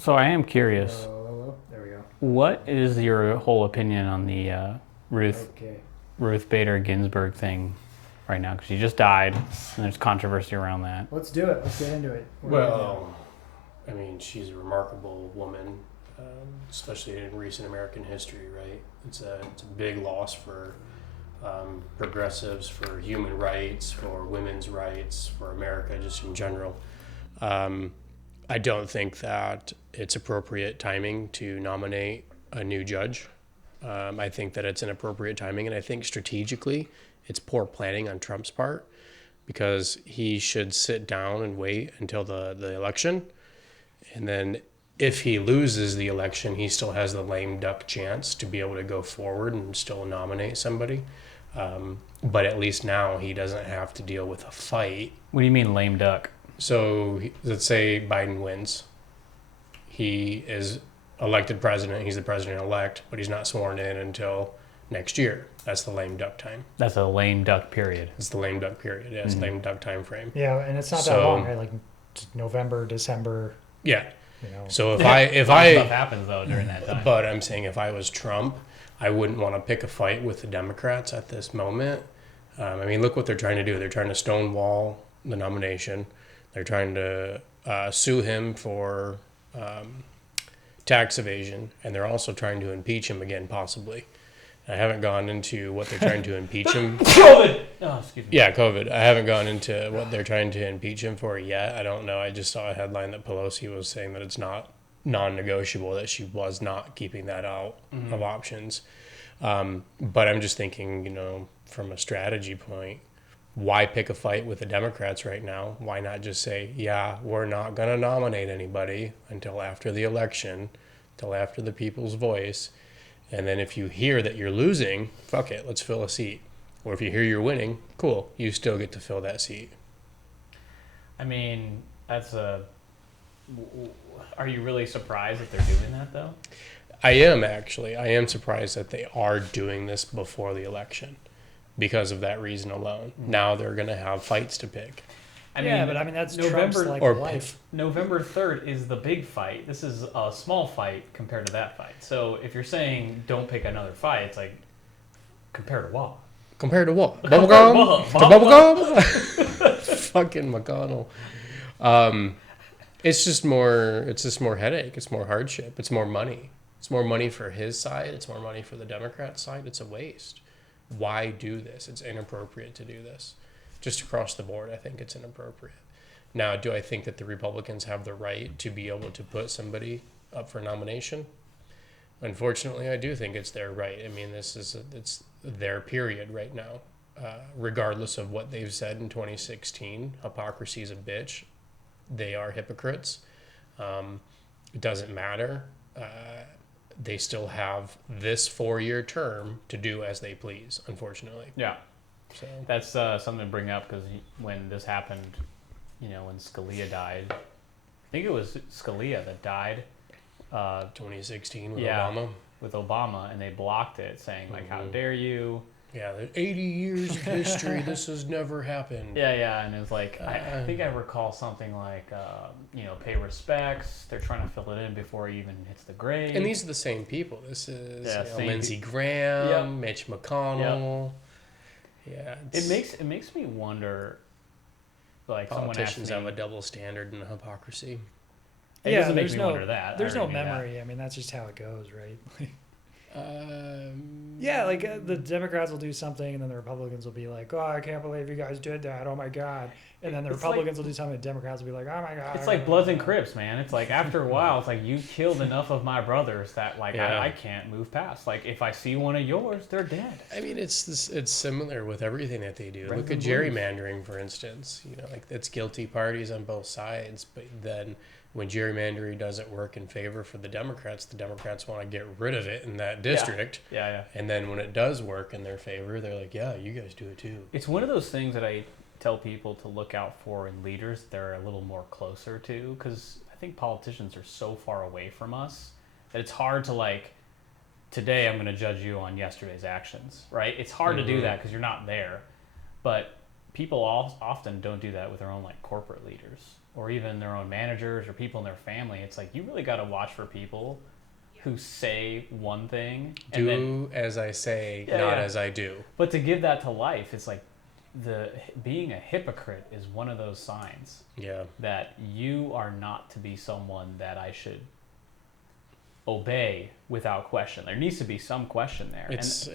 So I am curious. Hello. There we go. What is your whole opinion on the Ruth Okay. Ruth Bader Ginsburg thing right now? Because she just died, and there's controversy around that. Let's do it. Let's get into it. Well, I mean, she's a remarkable woman, especially in recent American history, right? It's a big loss for progressives, for human rights, for women's rights, for America just in general. I don't think that it's appropriate timing to nominate a new judge. I think that it's inappropriate timing, and I think strategically it's poor planning on Trump's part because he should sit down and wait until the election. And then if he loses the election, he still has the lame duck chance to be able to go forward and still nominate somebody. But at least now he doesn't have to deal with a fight. What do you mean lame duck? So let's say Biden wins. He is elected president. He's the president-elect, but he's not sworn in until next year. That's the lame duck time. That's a lame duck period. It's the lame duck period. Yeah, it's the lame duck time frame. Yeah, and it's not that long, right? Like November, December. Yeah. You know. So if stuff happens though during that time. But I'm saying if I was Trump, I wouldn't want to pick a fight with the Democrats at this moment. I mean, look what they're trying to do. They're trying to stonewall the nomination. They're trying to sue him for tax evasion, and they're also trying to impeach him again, possibly. I haven't gone into what they're trying to impeach him. COVID! Oh, excuse me. Yeah, COVID. I haven't gone into what they're trying to impeach him for yet. I don't know. I just saw a headline that Pelosi was saying that it's not non-negotiable, that she was not keeping that out of options. But I'm just thinking, from a strategy point, why pick a fight with the Democrats right now? Why not just say, yeah, we're not going to nominate anybody until after the election, until after the people's voice. And then if you hear that you're losing, fuck it, let's fill a seat. Or if you hear you're winning, cool, you still get to fill that seat. I mean, are you really surprised that they're doing that though? I am actually. I am surprised that they are doing this before the election because of that reason alone. Now they're going to have fights to pick. I mean, that's Trump's life. November 3rd is the big fight. This is a small fight compared to that fight. So if you're saying don't pick another fight, it's like, compared to what? Compared to what? Bubblegum? To bubblegum? Fucking McConnell. It's just more headache. It's more hardship. It's more money. It's more money for his side. It's more money for the Democrat side. It's a waste. Why do this? It's inappropriate to do this. Just across the board, I think it's inappropriate. Now, do I think that the Republicans have the right to be able to put somebody up for nomination? Unfortunately, I do think it's their right. I mean, it's their period right now. Regardless of what they've said in 2016, hypocrisy's a bitch. They are hypocrites. It doesn't matter. They still have this 4-year term to do as they please, unfortunately. Yeah. So that's something to bring up because when this happened, when Scalia died, I think it was Scalia that died. 2016 with Obama. With Obama, and they blocked it, saying like, "How dare you?" Yeah, 80 years of history. This has never happened. Yeah, and it's like I think I recall something like, pay respects. They're trying to fill it in before he even hits the grave. And these are the same people. This is Lindsey people. Graham, Mitch McConnell. Yeah, it makes me wonder. Like politicians have a double standard and a hypocrisy. It doesn't make me wonder that. There's no memory. That. I mean, that's just how it goes, right? The Democrats will do something, and then the Republicans will be like, "Oh, I can't believe you guys did that! Oh my god!" And then the Republicans will do something, and the Democrats will be like, "Oh my god!" It's like Bloods and Crips, man. It's like after a while, it's like you killed enough of my brothers that I can't move past. Like if I see one of yours, they're dead. I mean, it's similar with everything that they do. Look at gerrymandering, for instance. It's guilty parties on both sides, but then when gerrymandering doesn't work in favor for the Democrats want to get rid of it in that district. Yeah. And then when it does work in their favor, they're like, yeah, you guys do it too. It's one of those things that I tell people to look out for in leaders they're a little more closer to, because I think politicians are so far away from us that it's hard to today I'm going to judge you on yesterday's actions, right? It's hard to do that because you're not there. But people often don't do that with their own like corporate leaders or even their own managers or people in their family. It's like you really got to watch for people who say one thing and do as I say, not as I do. But to give that to life, it's like being a hypocrite is one of those signs. Yeah. That you are not to be someone that I should obey without question. There needs to be some question there. Kids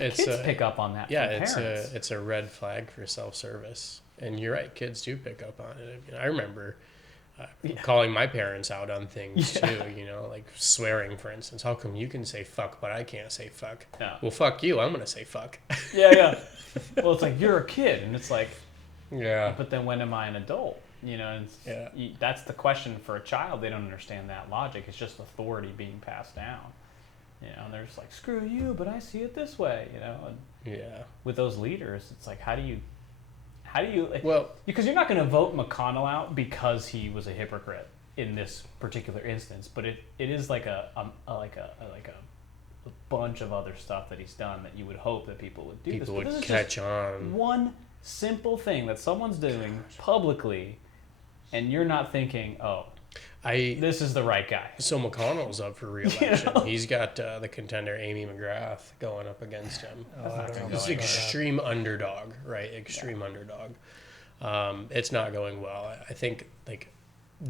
pick up on that. Yeah, from parents. it's a red flag for self-service. And you're right, kids do pick up on it. I mean, I remember calling my parents out on things too, like swearing, for instance. How come you can say fuck, but I can't say fuck? Yeah. Well, fuck you. I'm going to say fuck. Yeah. Well, it's like, you're a kid. And it's like, yeah. But then when am I an adult? That's the question for a child. They don't understand that logic. It's just authority being passed down. And they're just like, screw you, but I see it this way, And with those leaders, it's like, how do you because you're not going to vote McConnell out because he was a hypocrite in this particular instance, but it is like a bunch of other stuff that he's done that you would hope that people would do. People would catch on. One simple thing that someone's doing publicly, and you're not thinking, this is the right guy. So McConnell's up for re-election. He's got the contender Amy McGrath going up against him. He's an extreme underdog, right? Extreme underdog. It's not going well. I think, like,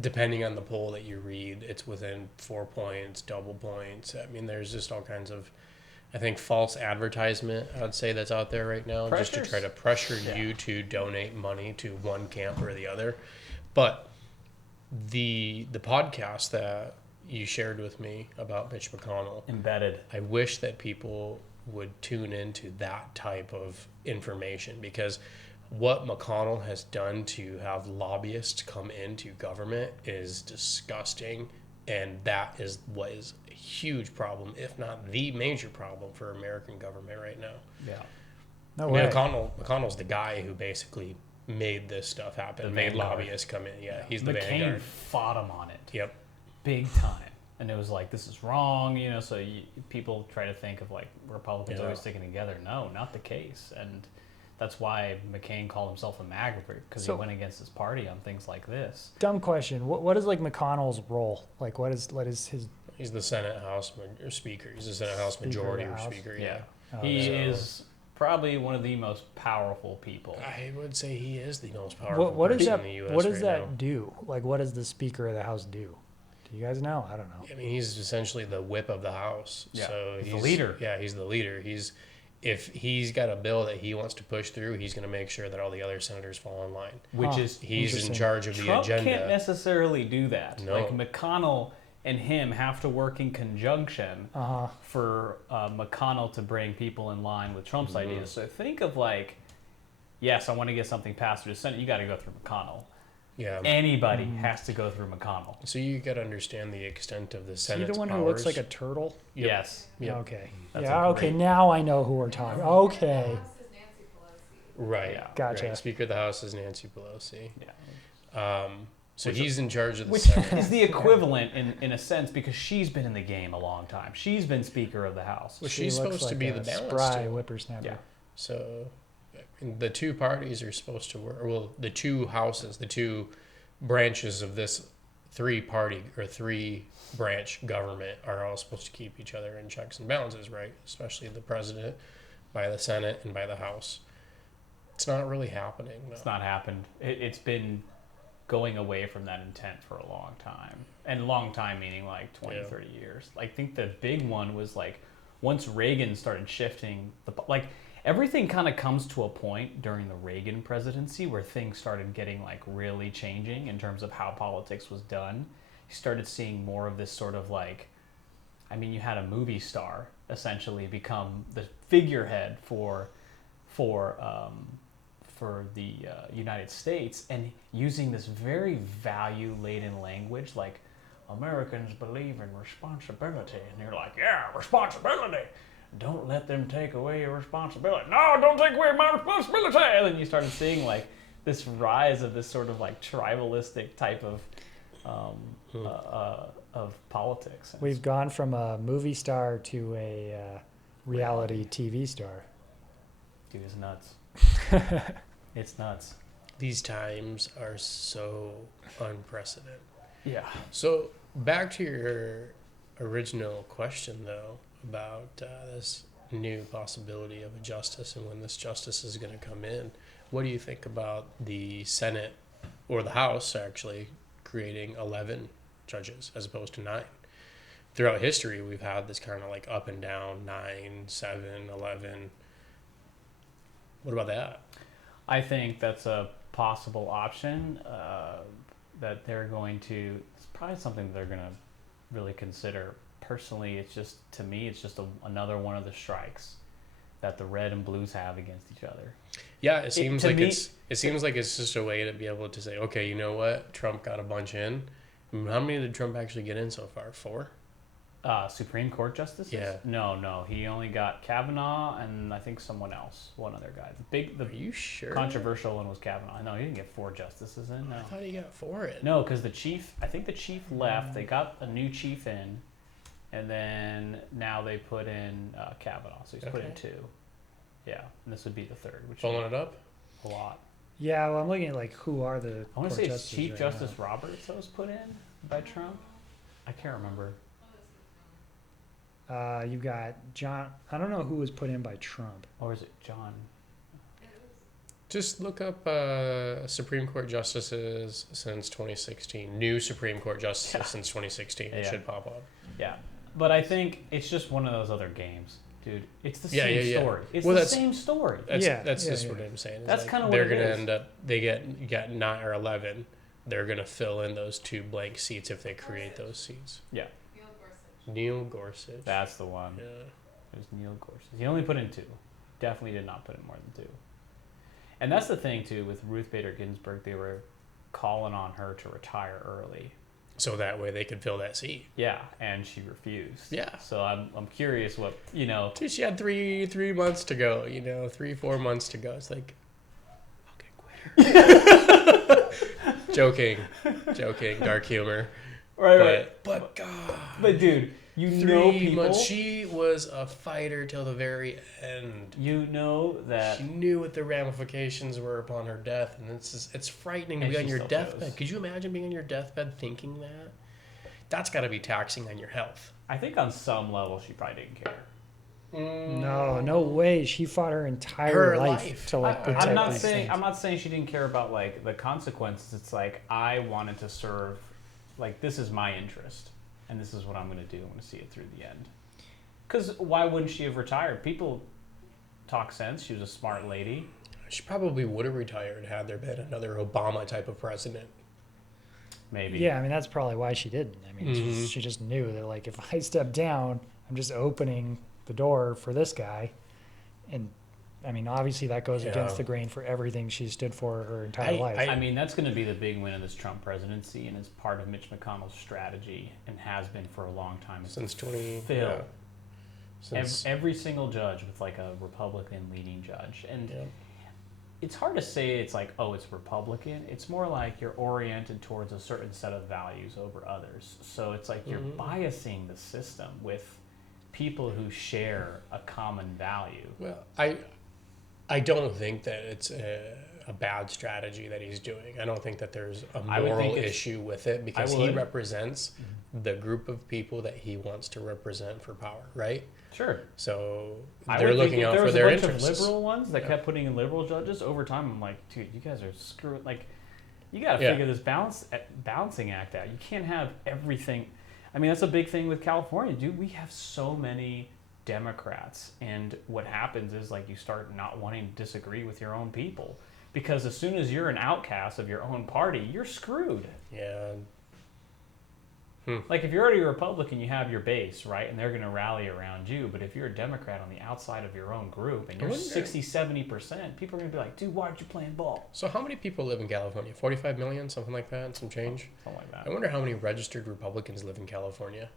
depending on the poll that you read, it's within 4 points, double points. I mean, there's just all kinds of, I think, false advertisement, I would say, that's out there right now. Just to try to pressure you to donate money to one camp or the other. But the podcast that you shared with me about Mitch McConnell, Embedded, I wish that people would tune into that type of information, because what McConnell has done to have lobbyists come into government is disgusting, and that is what is a huge problem, if not the major problem for American government right now. Yeah. No way. McConnell's the guy who basically made this stuff happen, made lobbyists come in. Yeah, he's the vanguard. McCain fought him on it. Yep. Big time. And it was like, this is wrong, so people try to think of, like, Republicans always sticking together. No, not the case. And that's why McCain called himself a maverick, because he went against his party on things like this. Dumb question. What is, like, McConnell's role? Like, what is his... He's the Senate House Speaker. He's the Senate House Majority Speaker. Yeah. He is probably one of the most powerful people. I would say he is the most powerful person in the U.S. What does that do? Like, what does the Speaker of the House do? Do you guys know? I don't know. I mean, he's essentially the whip of the House. Yeah. So he's the leader. Yeah, he's the leader. If he's got a bill that he wants to push through, he's going to make sure that all the other senators fall in line. He's in charge of the agenda. Trump can't necessarily do that. No. Like, McConnell and him have to work in conjunction for McConnell to bring people in line with Trump's ideas. So think of, like, yes, I want to get something passed through the Senate. You got to go through McConnell. Yeah. Anybody has to go through McConnell. So you got to understand the extent of the Senate's powers. Is he the one who looks like a turtle? Yep. Yes. Yep. Okay. Okay. Now I know who we're talking. Okay. Right. Yeah. Gotcha. Right. Speaker of the House is Nancy Pelosi. Yeah. So he's in charge of the Senate. Is the equivalent in a sense, because she's been in the game a long time. She's been Speaker of the House. Well, she's supposed to be the balance spry too. whippersnapper. Yeah. So the two parties are supposed to work. Well, the two houses, the two branches of this three-branch government are all supposed to keep each other in checks and balances, right? Especially the president by the Senate and by the House. It's not really happening. No. It's not happened. It's been going away from that intent for a long time. And long time meaning like 20, 30 years. I think the big one was like once Reagan started shifting, everything kind of comes to a point during the Reagan presidency where things started getting like really changing in terms of how politics was done. You started seeing more of this sort of like, I mean, you had a movie star essentially become the figurehead for the United States, and using this very value-laden language like Americans believe in responsibility, and you're like, yeah, responsibility. Don't let them take away your responsibility. No, don't take away my responsibility. And then you started seeing like this rise of this sort of like tribalistic type of politics. We've gone from a movie star to a reality TV star. Dude, it's nuts. It's nuts. These times are so unprecedented. Yeah. So back to your original question, though, about this new possibility of a justice and when this justice is going to come in. What do you think about the Senate or the House actually creating 11 judges as opposed to 9? Throughout history, we've had this kind of like up and down 9, 7, 11. What about that? I think that's a possible option that they're going to. It's probably something they're going to really consider. Personally, it's just, to me, it's just another one of the strikes that the red and blues have against each other. Yeah, it seems to like me- it seems like it's just a way to be able to say, okay, you know what, Trump got a bunch in. How many did Trump actually get in so far? 4? Supreme Court justices? Yeah. No. He only got Kavanaugh and I think someone else, one other guy. Are you sure? Controversial one was Kavanaugh. No, he didn't get 4 justices in. No. I thought he got 4 in. No, because I think the chief left. They got a new chief in, and then now they put in Kavanaugh. So he's put in 2. Yeah, and this would be the 3rd, which Pulling it up? is a lot. Yeah, well, I'm looking at like who are the. I want to court say it's justices Chief right Justice now. Roberts that was put in by Trump. I can't remember. You got John. I don't know who was put in by Trump. Or is it John? Just look up Supreme Court justices since 2016. New Supreme Court justices since 2016. It Yeah. should pop up. Yeah, but I think it's just one of those other games, dude. It's the Yeah, same yeah, yeah. story. It's Well, the that's- same story. That's Yeah, just yeah. what I'm saying. is That's like kinda what they're it gonna is. end up. They get 9 or 11. They're gonna fill in those 2 blank seats if they create those seats. Yeah, Neil Gorsuch. that's the one. Yeah. It was Neil Gorsuch. He only put in 2. Definitely did not put in more than 2. And that's the thing too with Ruth Bader Ginsburg. They were calling on her to retire early. So that way they could fill that seat. Yeah, and she refused. Yeah. So I'm curious what Dude, she had 3 months to go. 3-4 months to go. It's like, okay, quit. Joking, dark humor. Right. But God. But dude, you 3 know people. months. She was a fighter till the very end. You know that. She knew what the ramifications were upon her death, and it's frightening to And be she on your still deathbed. goes. Could you imagine being on your deathbed thinking that? That's got to be taxing on your health. I think on some level she probably didn't care. No way. She fought her entire Her life life. to like protect I'm not these saying things. I'm not saying she didn't care about like the consequences. It's like I wanted to serve, like this is my interest, and this is what I'm going to do. I'm going to see it through the end. Because why wouldn't she have retired? People talk sense. She was a smart lady. She probably would have retired had there been another Obama type of president. Maybe. Yeah, I mean that's probably why she didn't. I mean, Mhm. she just knew that like if I step down, I'm just opening the door for this guy, and I mean obviously that goes Yeah. against the grain for everything she stood for her entire life. I mean, that's going to be the big win of this Trump presidency, and is part of Mitch McConnell's strategy, and has been for a long time. is Since to 20... fill Yeah. Since... every single judge with like a Republican leaning judge, and Yeah. it's hard to say it's like, oh, it's Republican. It's more like you're oriented towards a certain set of values over others. So it's like you're biasing the system with people who share a common value. Well, I don't think that it's a bad strategy that he's doing. I don't think that there's a I would think moral it's- issue with it because I he would. represents the group of people that he wants to represent for power, right? Sure. So I they're would think looking if out there for was their a bunch interests. of liberal ones that Yeah. kept putting in liberal judges over time. I'm like, dude, you guys are screwed. Like, you got to Yeah. figure this balancing act out. You can't have everything. I mean, that's a big thing with California, dude. We have so many Democrats, and what happens is like you start not wanting to disagree with your own people because as soon as you're an outcast of your own party, you're screwed. Yeah. Like if you're already a Republican, you have your base, right? And they're going to rally around you. But if you're a Democrat on the outside of your own group and you're wonder- 60-70%, people are going to be like, dude, why aren't you playing ball? So how many people live in California? 45 million, something like that, and some change? Something like that. I wonder how many registered Republicans live in California.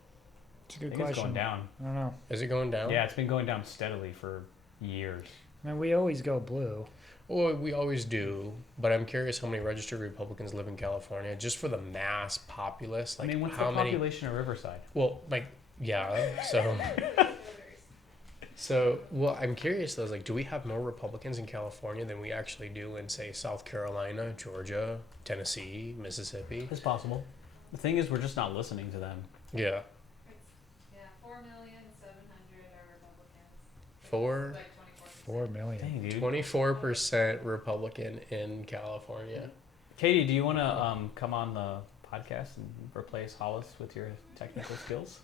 It's a I good think it's question. going down. I don't know. Is it going down? Yeah, it's been going down steadily for years. I mean, we always go blue. Well, we always do, but I'm curious how many registered Republicans live in California, just for the mass populace. Like I mean, what's how the many? population of Riverside? Well, like yeah, so So, well, I'm curious though, like, do we have more Republicans in California than we actually do in, say, South Carolina, Georgia, Tennessee, Mississippi? It's possible. The thing is, we're just not listening to them. Yeah. Yeah, 4,700,000 are Republicans. Four? Like 4 million. Dang, dude. 24% Republican in California. Katie, do you want to come on the podcast and replace Hollis with your technical skills?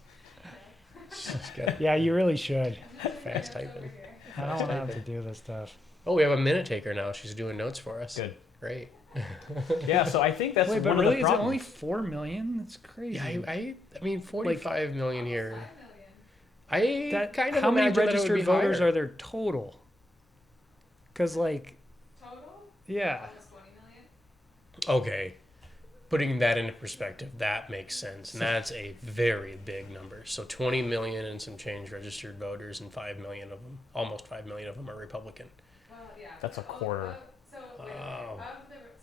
She's got Yeah, you really should. fast typing. I don't want to have to do this stuff. Oh, we have a minute taker now. She's doing notes for us. Good. Great. Yeah, so I think that's Wait, but one really, of the is it problems. only 4 million? That's crazy. Yeah, I mean, 45 million here. 5 million. I That, kind of how many imagine that it would registered be voters higher. are there total? Because, like, Total? yeah. Almost 20 million. Okay. Putting that into perspective, that makes sense. And that's a very big number. So 20 million and some change registered voters, and 5 million of them, almost 5 million of them are Republican. Well, yeah. That's a quarter. So, wait, Wow.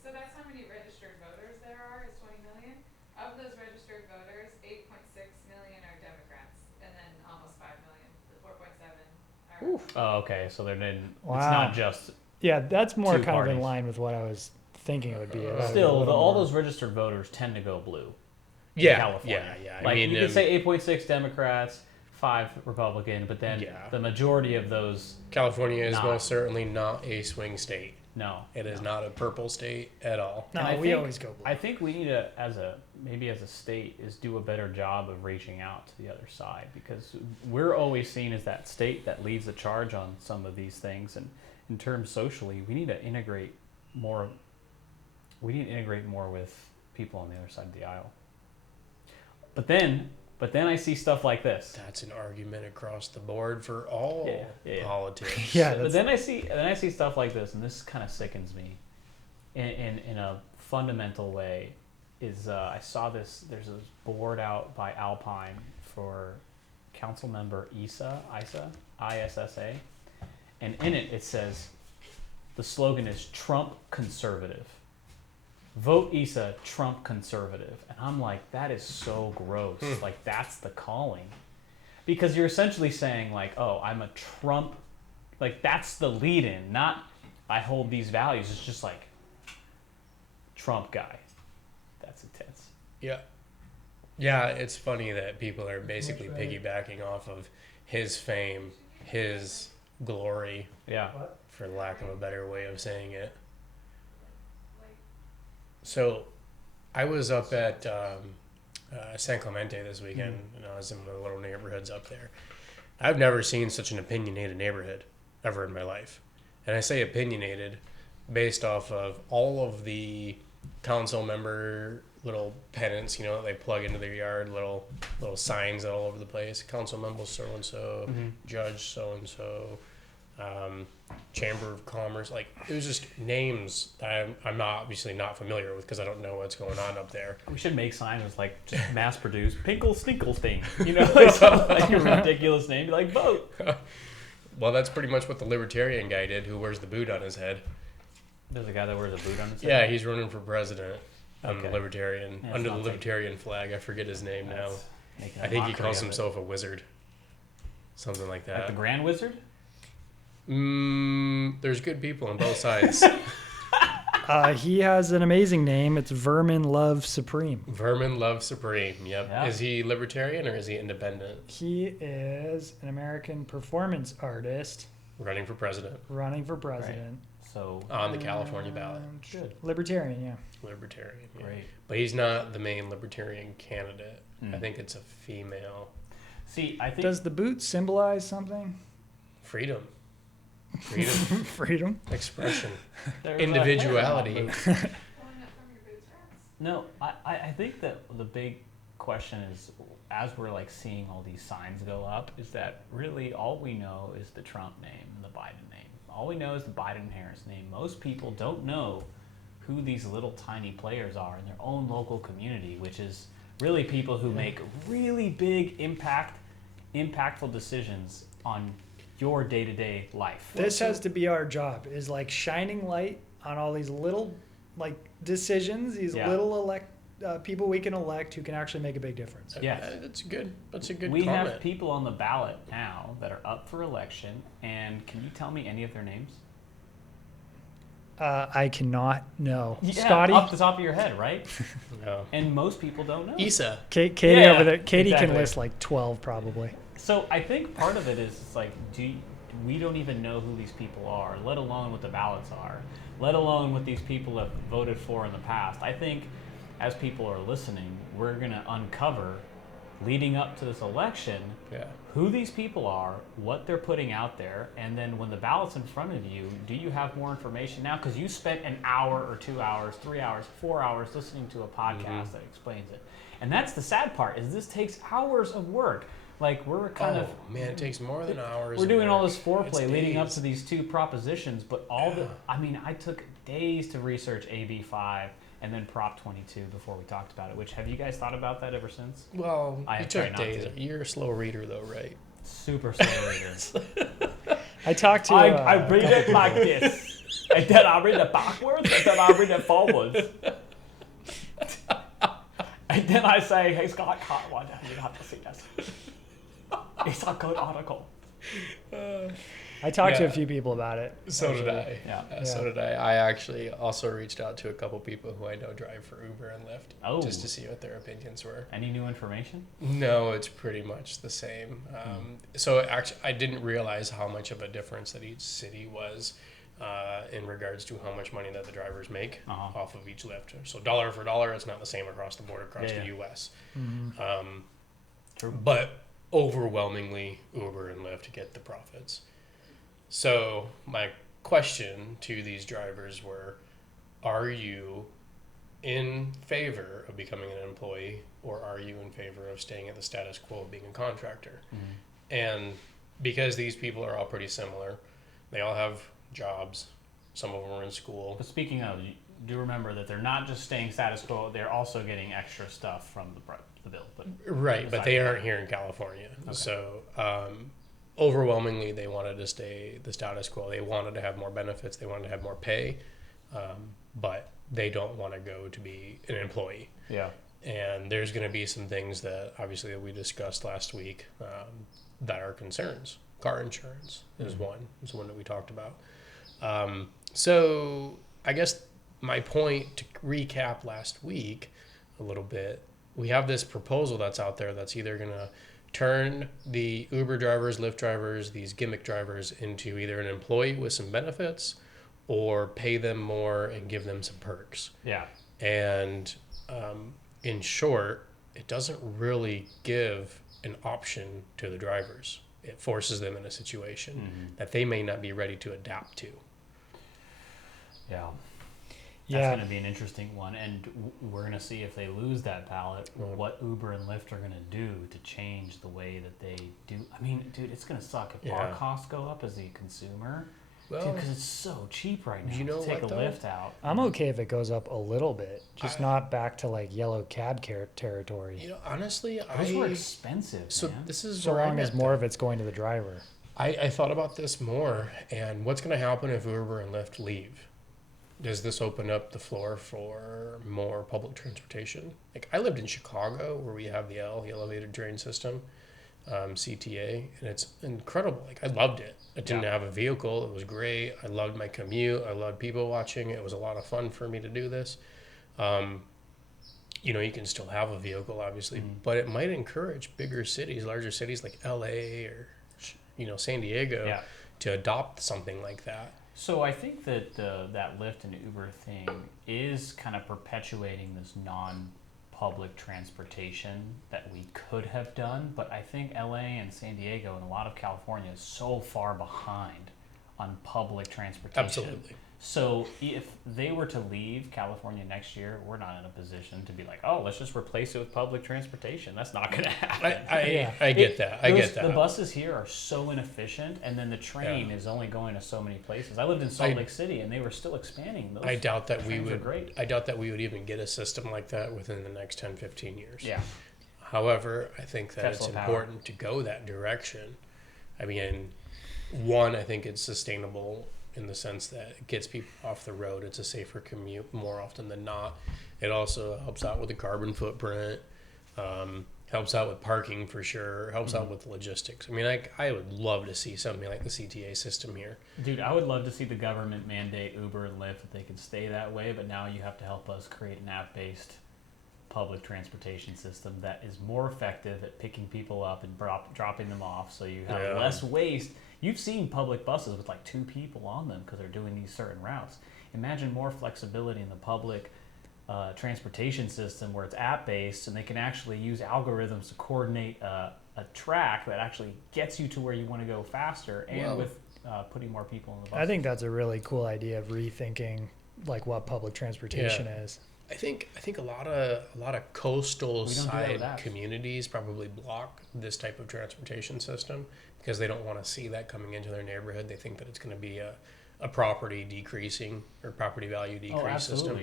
so that's how many registered voters there are, is 20 million. Of those registered voters, 8.6 million are Democrats, and then almost 5 million, the 4.7 are. Oof. Oh, okay. So they're in. It's Wow. not just. Yeah, that's more Two kind of in parties. line with what I was thinking it would be. It would be a Still, little all more. those registered voters tend to go blue. Yeah. California. Yeah. Like, I mean, you could say 8.6 Democrats, 5 Republican, but then Yeah. the majority of those, California is Not. most certainly not a swing state. no. It is not a purple state at all. No, And I we think- always go blue. I think we need to, as a state, is do a better job of reaching out to the other side, because we're always seen as that state that leads the charge on some of these things. And in terms socially, we need to integrate more. We need to integrate more with people on the other side of the aisle. But then I see stuff like this. That's an argument across the board for all Yeah. politics. Yeah, But that's- then I see stuff like this, and this kind of sickens me, in a fundamental way. Is I saw this? There's a board out by Alpine for council member ISSA, and in it says, the slogan is Trump conservative. Vote ISSA, Trump conservative. And I'm like, that is so gross. Like, that's the calling. Because you're essentially saying, like, oh, I'm a Trump, like, that's the lead in, not I hold these values. It's just like, Trump guy. That's intense. Yeah. Yeah, it's funny that people are basically piggybacking off of his fame, his glory, Yeah. for lack of a better way of saying it. So, I was up at San Clemente this weekend, and I was in the little neighborhoods up there. I've never seen such an opinionated neighborhood ever in my life. And I say opinionated based off of all of the council member little pennants, you know, that they plug into their yard, little signs all over the place. Council member so-and-so, judge so-and-so, Chamber of Commerce. Like, it was just names that I'm not, obviously not familiar with because I don't know what's going on up there. We should make signs with, like, just mass produced Pinkle Stinklestein. You know, like, something like a ridiculous name. Be like, vote. Well, that's pretty much what the libertarian guy did who wears the boot on his head. There's a guy that wears a boot on his Yeah, head. he's running for president on the Okay. libertarian, Yeah, under the sounds like- libertarian flag. I forget his name now. That's making a I think he mockery calls of it. himself a wizard. Something like Like that. the Grand Wizard? There's good people on both sides. He has an amazing name. It's Vermin Love Supreme. Vermin Love Supreme. Yep. Yeah. Is he libertarian or is he independent? He is an American performance artist Running for president running for president. So, on the California ballot. good. Libertarian, yeah. Libertarian. Yeah. Great. But he's not the main libertarian candidate. Hmm. I think it's a female. See, I think... Does the boot symbolize something? Freedom. Freedom. Freedom. Expression. there's a Individuality. hair on the boot. Pulling it from your bootstraps. No, I think that the big question is, as we're like seeing all these signs go up, is that really all we know is the Trump name and the Biden name. All we know is the Biden-Harris name. Most people don't know who these little tiny players are in their own local community, which is really people who make really big impactful decisions on your day-to-day life. This has to be our job, is like shining light on all these little like decisions, these Yeah. little people we can elect who can actually make a big difference. Yes. That's good. That's a good We comment. have people on the ballot now that are up for election, and can you tell me any of their names? I cannot know. Yeah, Scotty, off the top of your head, right? No. And most people don't know. Issa. Katie Yeah, over there. Katie exactly. can list like 12 probably. So I think part of it is it's like, we don't even know who these people are, let alone what the ballots are, let alone what these people have voted for in the past. I think as people are listening, we're going to uncover, leading up to this election, who these people are, what they're putting out there, and then when the ballot's in front of you, do you have more information now? Because you spent an hour or 2 hours, 3 hours, 4 hours listening to a podcast that explains it. And that's the sad part, is this takes hours of work. Like, we're kind of... man, it takes more than hours. We're doing of all work. this foreplay It's leading up days. to these two propositions, but I took days to research AB 5 and then Prop 22 before we talked about it, which, have you guys thought about that ever since? Well, I you try took not days. to. You're a slow reader, though, right? Super slow reader. I talked to. I read it like this, and then I read it backwards, and then I read it forwards. And then I say, hey, Scott, why do you have to see this? It's a good article. I talked to a Yeah. few people about it. So did actually. I. Yeah. So did I. I actually also reached out to a couple people who I know drive for Uber and Lyft, just to see what their opinions were. Any new information? No, it's pretty much the same. So actually, I didn't realize how much of a difference that each city was in regards to how much money that the drivers make off of each Lyft. So dollar for dollar, it's not the same across the board across the U.S. True. But overwhelmingly, Uber and Lyft get the profits. So my question to these drivers were, are you in favor of becoming an employee, or are you in favor of staying at the status quo of being a contractor? And because these people are all pretty similar, they all have jobs, some of them are in school. But speaking of, you do remember that they're not just staying status quo, they're also getting extra stuff from the bill. But Right, but they aren't here in California. Okay. So overwhelmingly, they wanted to stay the status quo. They wanted to have more benefits. They wanted to have more pay, but they don't want to go to be an employee. yeah. And there's going to be some things that obviously that we discussed last week that are concerns. Car insurance is one that we talked about. So I guess my point, to recap last week a little bit, we have this proposal that's out there that's either going to turn the Uber drivers, Lyft drivers, these gimmick drivers into either an employee with some benefits or pay them more and give them some perks. Yeah. And in short, it doesn't really give an option to the drivers. It forces them in a situation that they may not be ready to adapt to. Yeah. That's going to be an interesting one, and we're going to see if they lose that ballot, what Uber and Lyft are going to do to change the way that they do. I mean, dude, it's going to suck if our costs go up as the consumer, because it's so cheap right now to take a Lyft out. I'm okay if it goes up a little bit, just not back to like yellow cab territory. You know, honestly, Those were expensive, so man. this is So where long I'm as at, more though. of it's going to the driver. I thought about this more, and what's going to happen if Uber and Lyft leave? Does this open up the floor for more public transportation? Like, I lived in Chicago, where we have the elevated train system, CTA, and it's incredible. Like, I loved it. I didn't have a vehicle. It was great. I loved my commute. I loved people watching. It was a lot of fun for me to do this. You know, you can still have a vehicle, obviously, but it might encourage bigger cities, larger cities like LA or, you know, San Diego to adopt something like that. So I think that that Lyft and Uber thing is kind of perpetuating this non-public transportation that we could have done, but I think LA and San Diego and a lot of California is so far behind on public transportation. Absolutely. So if they were to leave California next year, we're not in a position to be like, oh, let's just replace it with public transportation. That's not going to happen. I get that. I get that. The buses here are so inefficient, and then the train is only going to so many places. I lived in Salt Lake City, and they were still expanding. Those I doubt that we trains are would. great. I doubt that we would even get a system like that within the next 10, 15 years. Yeah. However, I think that Tesla it's power. important to go that direction. I mean, one, I think it's sustainable in the sense that it gets people off the road. It's a safer commute more often than not. It also helps out with the carbon footprint, helps out with parking for sure, helps out with logistics. I mean, I would love to see something like the CTA system here. Dude, I would love to see the government mandate Uber and Lyft that they can stay that way, but now you have to help us create an app-based public transportation system that is more effective at picking people up and dropping them off, so you have less waste. You've seen public buses with like 2 people on them because they're doing these certain routes. Imagine more flexibility in the public transportation system where it's app-based and they can actually use algorithms to coordinate a track that actually gets you to where you want to go faster and with putting more people in the bus. I think that's a really cool idea of rethinking like what public transportation is. I think a lot of coastal side communities probably block this type of transportation system because they don't want to see that coming into their neighborhood. They think that it's going to be a property decreasing or property value decrease system.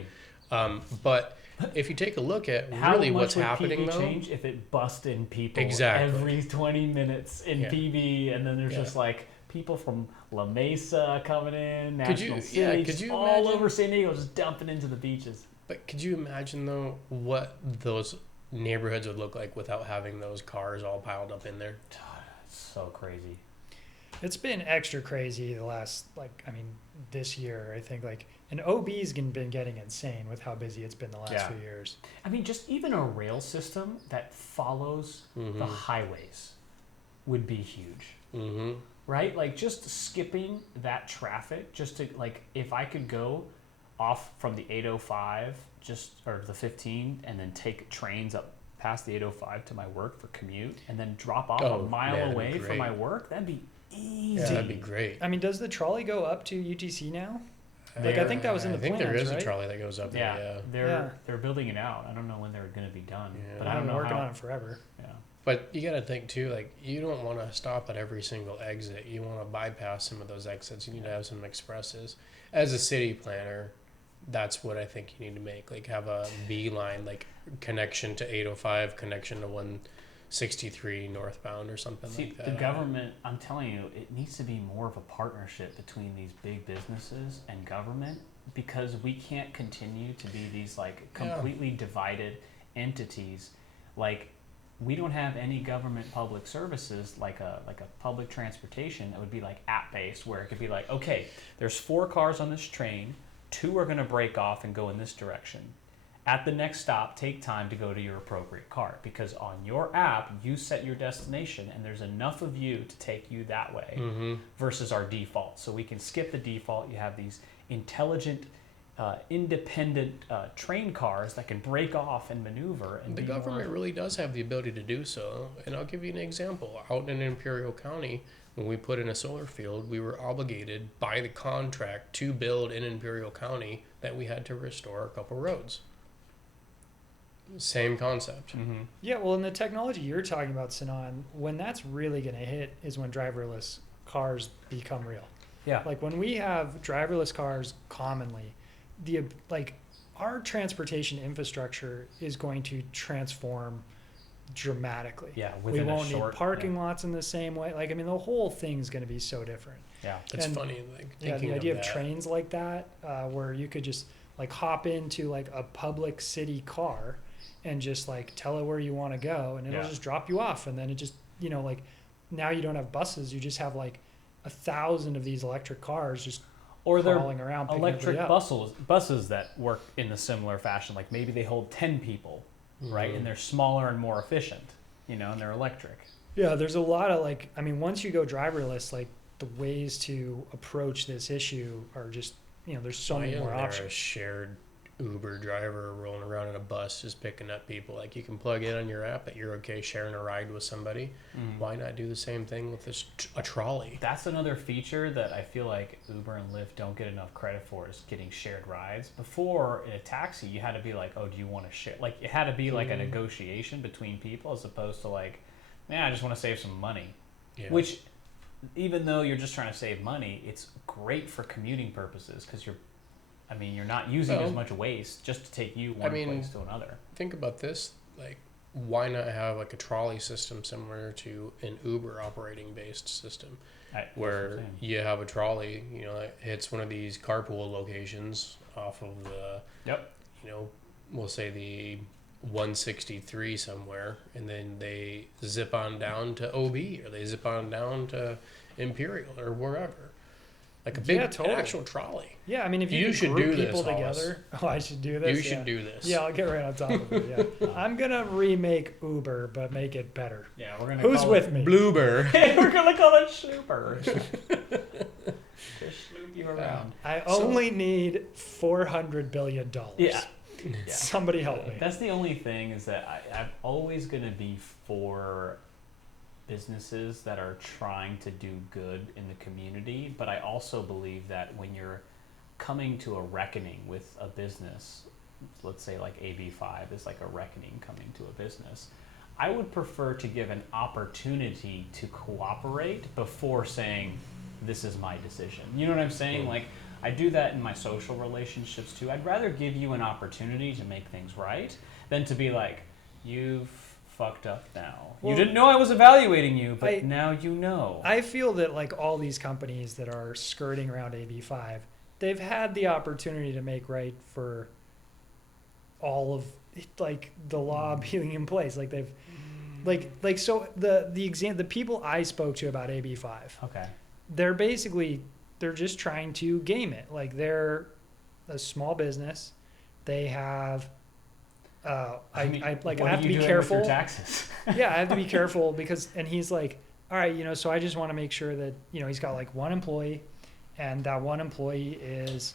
But if you take a look at really what's happening though, change if it busts in people exactly every 20 minutes in PB, and then there's just like people from La Mesa coming in, National City, could you all imagine? over San Diego, just dumping into the beaches. But could you imagine though what those neighborhoods would look like without having those cars all piled up in there? It's so crazy. It's been extra crazy the last, this year, I think, and OB's been getting insane with how busy it's been the last few years. I mean, just even a rail system that follows the highways would be huge, right? Like just skipping that traffic, just to if I could go off from the 805 or the 15 and then take trains up past the 805 to my work for commute and then drop off a mile away from my work, that'd be easy. Yeah, that'd be great. I mean, does the trolley go up to UTC now? I think that was in the plans, I think there is right? a trolley that goes up there. They're building it out. I don't know when they're going to be done, but I've I don't been know working how. on it forever. Yeah. But you got to think too, you don't want to stop at every single exit. You want to bypass some of those exits. You need to have some expresses. As a city planner, that's what I think you need to make. Have a beeline, connection to 805, connection to 163 northbound or something like that. The government, I'm telling you, it needs to be more of a partnership between these big businesses and government, because we can't continue to be these completely divided entities. We don't have any government public services like a public transportation that would be app based, where it could be okay, there's 4 cars on this train, 2 are going to break off and go in this direction. At the next stop, take time to go to your appropriate cart, because on your app, you set your destination and there's enough of you to take you that way versus our default. So we can skip the default. You have these intelligent, independent train cars that can break off and maneuver. And the government really does have the ability to do so. And I'll give you an example. Out in Imperial County, when we put in a solar field, we were obligated by the contract to build in Imperial County that we had to restore a couple roads. Same concept. Yeah, well, in the technology you're talking about, Sinan, when that's really going to hit is when driverless cars become real. Yeah. When we have driverless cars commonly, our transportation infrastructure is going to transform dramatically. Yeah, we won't need parking lots in the same way. The whole thing's going to be so different. Yeah, it's funny. The idea of trains like that, where you could just hop into a public city car and just tell it where you want to go, and it'll just drop you off, and then it just now you don't have buses, you just have 1,000 of these electric cars just crawling around. Electric buses that work in a similar fashion. Maybe they hold 10 people, right, and they're smaller and more efficient, and they're electric. Yeah, there's a lot of once you go driverless, the ways to approach this issue are just there's so many more options. A shared Uber driver rolling around in a bus just picking up people. You can plug in on your app that you're okay sharing a ride with somebody. Why not do the same thing with a trolley? That's another feature that I feel like Uber and Lyft don't get enough credit for, is getting shared rides. Before, in a taxi, you had to be oh, do you want to share? It had to be a negotiation between people, as opposed to I just want to save some money. Yeah. Which, even though you're just trying to save money, it's great for commuting purposes, because you're not using as much waste just to take you one place to another. Think about this. Why not have a trolley system similar to an Uber operating based system? where you have a trolley, you know, that hits one of these carpool locations off of the, you know, we'll say the 163 somewhere, and then they zip on down to OB, or they zip on down to Imperial or wherever. Like a big actual trolley. Yeah, I mean, if you should group do people this, together, I should do this. You should do this. Yeah, I'll get right on top of it. Yeah, I'm gonna remake Uber, but make it better. Yeah, we're gonna. Who's with me? Bloober. We're gonna call it Schlooper. Just sloop you around. I only need $400 billion. Yeah. Somebody help me. That's the only thing, is that I'm always gonna be for businesses that are trying to do good in the community, but I also believe that when you're coming to a reckoning with a business, let's say like AB5 is like a reckoning coming to a business, I would prefer to give an opportunity to cooperate before saying, this is my decision. You know what I'm saying? Like, I do that in my social relationships too. I'd rather give you an opportunity to make things right than to be like, you've fucked up now. Well, you didn't know I was evaluating you, but now you know. I feel that like all these companies that are skirting around AB5, they've had the opportunity to make right for all of like the law being in place. Like they've so the people I spoke to about AB5, Okay. they're just trying to game it. Like they're a small business. They have I have to be careful. With your taxes? Yeah, I have to be careful because, and he's like, all right, you know, so I just want to make sure that, you know, he's got like one employee, and that one employee is,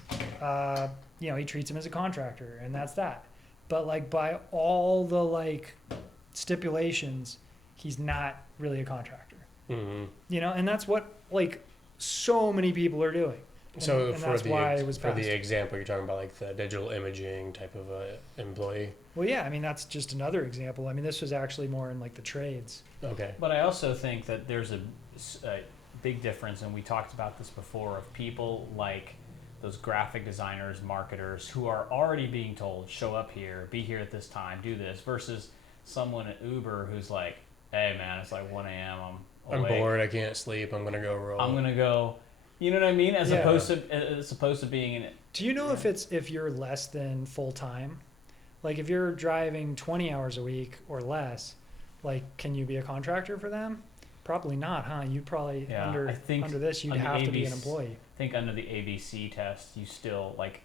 you know, he treats him as a contractor, and that's that. But like by all the like stipulations, he's not really a contractor. Mm-hmm. You know, and that's what like so many people are doing. So and that's why it was for passed. the example, you're talking about like the digital imaging type of employee. Well, yeah, I mean, that's just another example. I mean, this was actually more in like the trades. Okay. But I also think that there's a big difference, and we talked about this before, of people like those graphic designers, marketers, who are already being told, show up here, be here at this time, do this, versus someone at Uber who's like, hey man, it's like 1 a.m. I'm bored, I can't sleep, I'm gonna go roll. I'm gonna go. You know what I mean? As opposed to being in it. Do you know if you're less than full time? Like if you're driving 20 hours a week or less, like can you be a contractor for them? Probably not, huh? You'd probably under this you'd have to be an employee. I think under the ABC test, you still like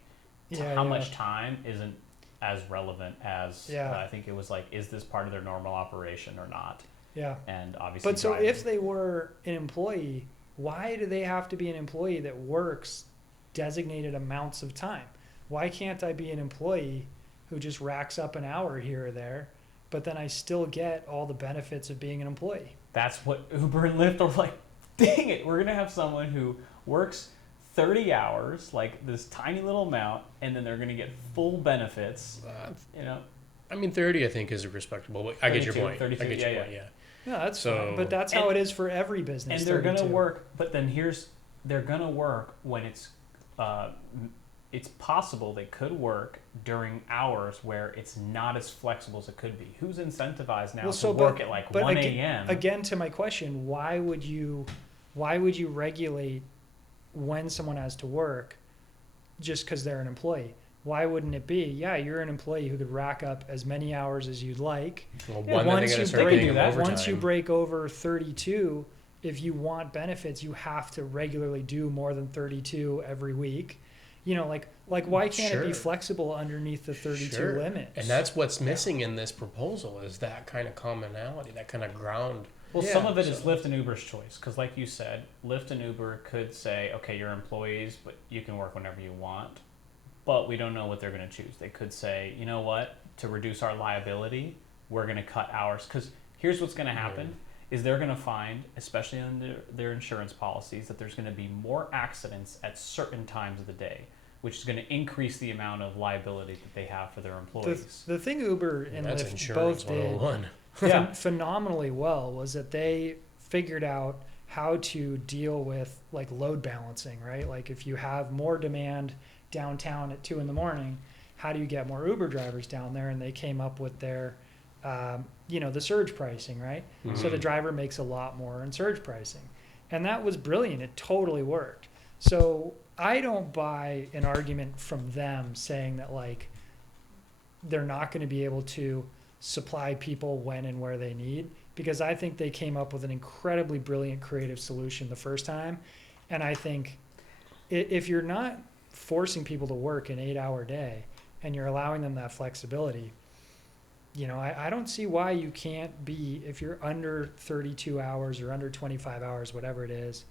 how much time isn't as relevant as I think it was like, is this part of their normal operation or not? Yeah. And obviously, but so if they were an employee, why do they have to be an employee that works designated amounts of time? Why can't I be an employee who just racks up an hour here or there, but then I still get all the benefits of being an employee? That's what Uber and Lyft are like, dang it, we're going to have someone who works 30 hours, like this tiny little amount, and then they're going to get full benefits, you know? I mean, 30 I think is respectable, but I get your point. 32, I get your point, yeah. Yeah, that's fine, but that's how it is for every business. And they're going to work, but then they're going to work when it's possible they could work during hours where it's not as flexible as it could be. Who's incentivized now to work at like 1 a.m.? Again, to my question, why would you regulate when someone has to work just because they're an employee? Why wouldn't it be, you're an employee who could rack up as many hours as you'd like. Well, once you break over 32, if you want benefits, you have to regularly do more than 32 every week. You know, like why can't it be flexible underneath the 32 limit? And that's what's missing in this proposal, is that kind of commonality, that kind of ground. Well, some of it is Lyft and Uber's choice, because like you said, Lyft and Uber could say, okay, you're employees, but you can work whenever you want. But we don't know what they're going to choose. They could say, you know what, to reduce our liability, we're going to cut hours. Because here's what's going to happen, is they're going to find, especially under their insurance policies, that there's going to be more accidents at certain times of the day, which is going to increase the amount of liability that they have for their employees. The thing Uber and Lyft both did phenomenally well was that they figured out how to deal with like load balancing, right? Like if you have more demand downtown at 2 a.m, how do you get more Uber drivers down there? And they came up with their, the surge pricing, right? Mm-hmm. So the driver makes a lot more in surge pricing. And that was brilliant. It totally worked. So I don't buy an argument from them saying that like they're not going to be able to supply people when and where they need, because I think they came up with an incredibly brilliant creative solution the first time. And I think if you're not forcing people to work an 8-hour day and you're allowing them that flexibility, you know, I don't see why you can't be, if you're under 32 hours or under 25 hours, whatever it is,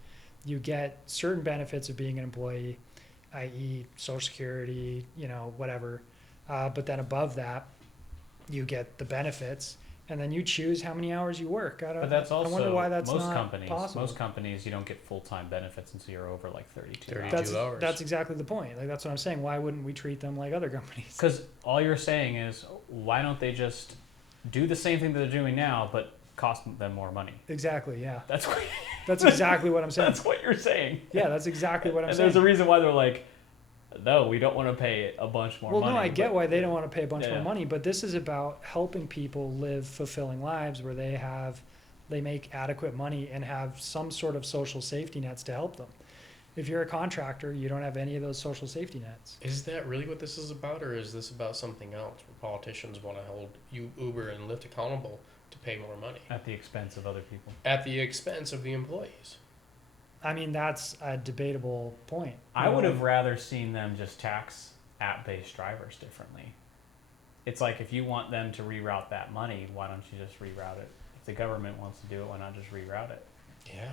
you get certain benefits of being an employee, i.e. Social Security, you know, whatever. But then above that, you get the benefits, and then you choose how many hours you work. But that's also, I wonder why that's most not companies, possible. Most companies, you don't get full-time benefits until you're over like 32 hours. That's exactly the point. Like, that's what I'm saying. Why wouldn't we treat them like other companies? Because all you're saying is, why don't they just do the same thing that they're doing now, but cost them more money? Exactly, yeah. That's what, That's exactly what I'm saying. that's what you're saying. Yeah, that's exactly what I'm and saying. there's a reason why they're like, no, we don't want to pay a bunch more money. Well, no, I get why they don't want to pay a bunch Yeah. more money, but this is about helping people live fulfilling lives where they make adequate money and have some sort of social safety nets to help them. If you're a contractor, you don't have any of those social safety nets. Is that really what this is about, or is this about something else where politicians want to hold Uber and Lyft accountable to pay more money? At the expense of other people. At the expense of the employees. I mean, that's a debatable point. I would have rather seen them just tax app-based drivers differently. It's like, if you want them to reroute that money, why don't you just reroute it? If the government wants to do it, why not just reroute it? Yeah,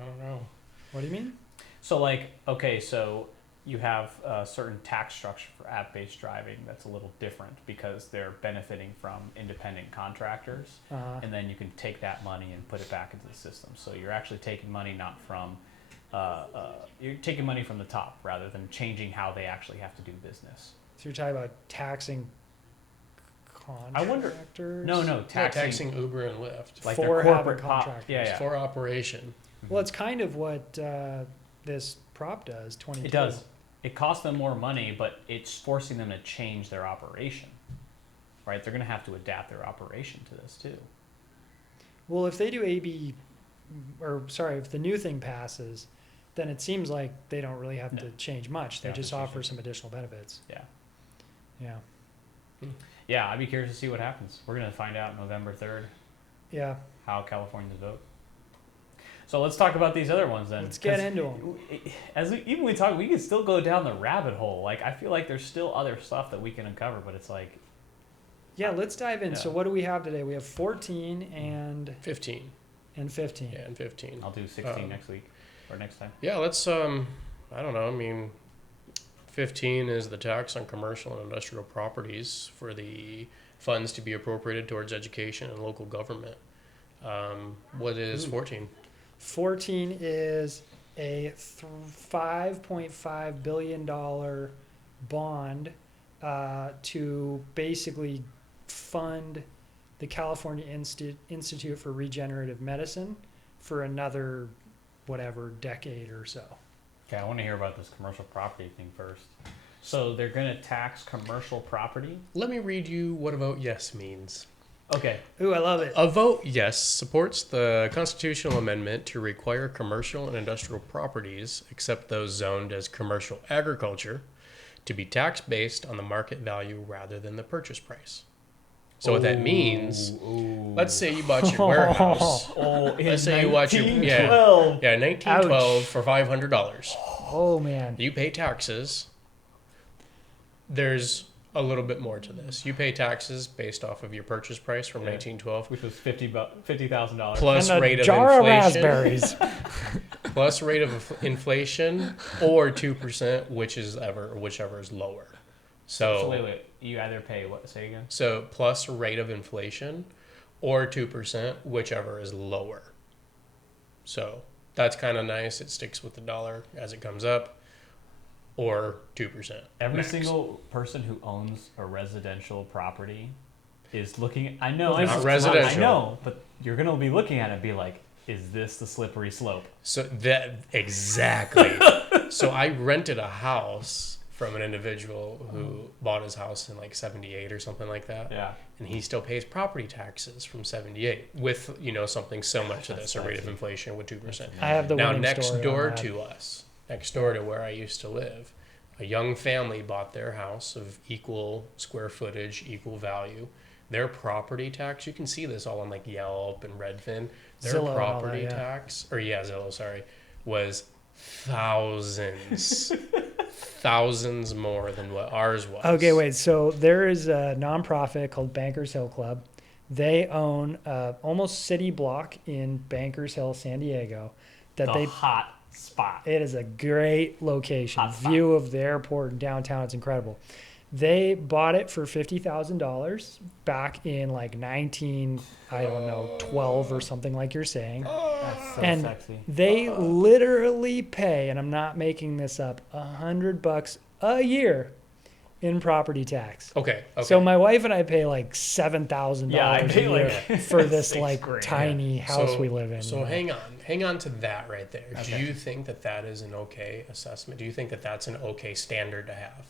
I don't know. What do you mean? So like, okay, so you have a certain tax structure for app-based driving that's a little different because they're benefiting from independent contractors. And then you can take that money and put it back into the system. So you're actually taking money not from, you're taking money from the top rather than changing how they actually have to do business. So you're talking about taxing contractors? I wonder. No, Taxing Uber and Lyft. like for their having corporate contractors. Yeah. For operation. Well, it's kind of what this prop does, 22. It does. It costs them more money, but it's forcing them to change their operation. Right? They're going to have to adapt their operation to this too. Well, if they do if the new thing passes, then it seems like they don't really have to change much. They Yeah, just that's offer interesting. some additional benefits. Yeah. Yeah. Yeah, I'd be curious to see what happens. We're going to find out November 3rd Yeah. how Californians vote. So let's talk about these other ones then. Let's get into them. Even we talk, we can still go down the rabbit hole. Like, I feel like there's still other stuff that we can uncover, but it's like, Yeah, let's dive in. Yeah. So what do we have today? We have 14 and 15. 15. Yeah, and 15. I'll do 16 next week or next time. Yeah, let's, I don't know, I mean, 15 is the tax on commercial and industrial properties for the funds to be appropriated towards education and local government. What is 14? 14 is a $5.5 billion bond to basically fund the California Institute for Regenerative Medicine for another, whatever, decade or so. Okay, I want to hear about this commercial property thing first. So they're going to tax commercial property? Let me read you what a vote yes means. Okay. Ooh, I love it. A vote yes supports the constitutional amendment to require commercial and industrial properties, except those zoned as commercial agriculture, to be taxed based on the market value rather than the purchase price. So what that means, let's say you bought your warehouse. Let's say you bought your 1912 for $500. Oh, man. You pay taxes. There's a little bit more to this. You pay taxes based off of your purchase price from 1912, Which was $50,000. plus and a rate of jar inflation, of raspberries. plus rate of inflation, or 2%, whichever is lower. So wait. You either pay what? Say again? So plus rate of inflation, or 2%, whichever is lower. So that's kind of nice. It sticks with the dollar as it comes up. Or 2%. Every single person who owns a residential property is looking. I know, Not residential. I know, but you're gonna be looking at it and be like, "Is this the slippery slope?" So that exactly. So I rented a house from an individual who bought his house in like 78 or something like that. Yeah. And he still pays property taxes from 78 with, something similar to this, a rate of inflation with 2%. I have the Now, winning next story door on that. to us, next door to where I used to live, a young family bought their house of equal square footage, equal value. Their property tax, you can see this all on like Yelp and Redfin. Their Zillow and all property that, yeah. tax, Zillow, sorry, was thousands, thousands more than what ours was. Okay, wait. So there is a nonprofit called Bankers Hill Club. They own almost city block in Bankers Hill, San Diego. The hot spot. It is a great location. Hot spot. View of the airport and downtown. It's incredible. They bought it for $50,000 back in like 12 or something like you're saying. That's so And sexy. they literally pay, and I'm not making this up, $100 a year in property tax. Okay. So my wife and I pay like $7,000 Yeah, I a pay year like for this 6 like grand. tiny house we live in. So hang on to that right there. Okay. Do you think that is an okay assessment? Do you think that that's an okay standard to have?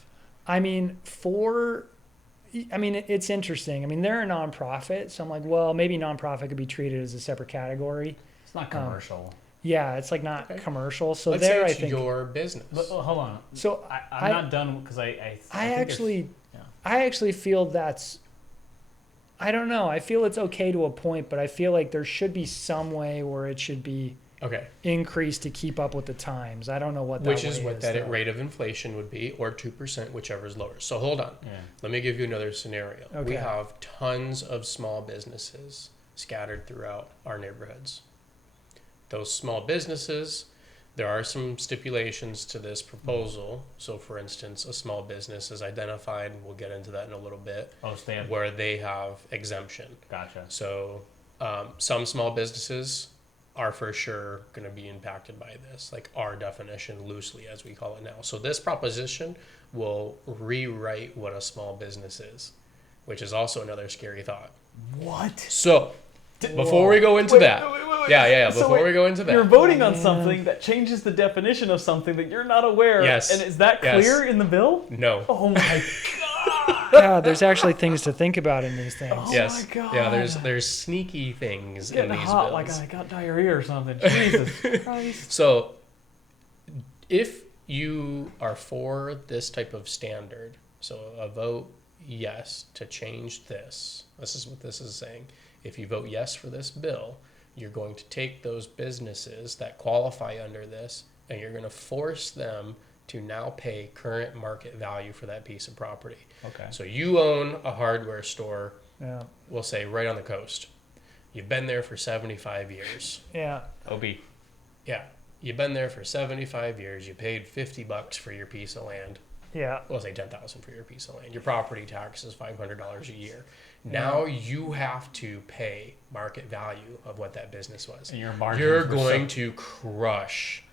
I mean, it's interesting. I mean, they're a nonprofit, so I'm like, well, maybe nonprofit could be treated as a separate category. It's not commercial. Yeah, it's like not Okay. commercial. So Let's there, say I it's think. your business. But hold on. So I'm not done because I think actually, yeah. I actually feel that's. I don't know. I feel it's okay to a point, but I feel like there should be some way where it should be Okay. increased to keep up with the times. I don't know what that Which is way what though. that rate of inflation would be, or 2%, whichever is lower. So hold on. Yeah. Let me give you another scenario. We Okay. have tons of small businesses scattered throughout our neighborhoods. Those small businesses, there are some stipulations to this proposal. So, for instance, a small business is identified, and we'll get into that in a little bit, Oh, stand. where they have exemption. Gotcha. So, some small businesses are for sure going to be impacted by this, like our definition loosely, as we call it now. So this proposition will rewrite what a small business is, which is also another scary thought. What? So before we go into that, yeah, So before wait, we go into that, You're voting on something that changes the definition of something that you're not aware of. Yes. And is that Yes. clear in the bill? no. Oh my Yeah, there's actually things to think about in these things. Oh Yes. my God. Yeah, there's sneaky things in getting these hot bills. like I got diarrhea or something. Jesus Christ. So, if you are for this type of standard, so a vote yes to change this is what this is saying. If you vote yes for this bill, you're going to take those businesses that qualify under this and you're going to force them to now pay current market value for that piece of property. Okay. So you own a hardware store, Yeah. we'll say right on the coast. You've been there for 75 years. Yeah. OB. Yeah. You've been there for 75 years. You paid $50 for your piece of land. Yeah. We'll say $10,000 for your piece of land. Your property tax is $500 a year. Now you have to pay market value of what that business was. And your margins You're were going to crush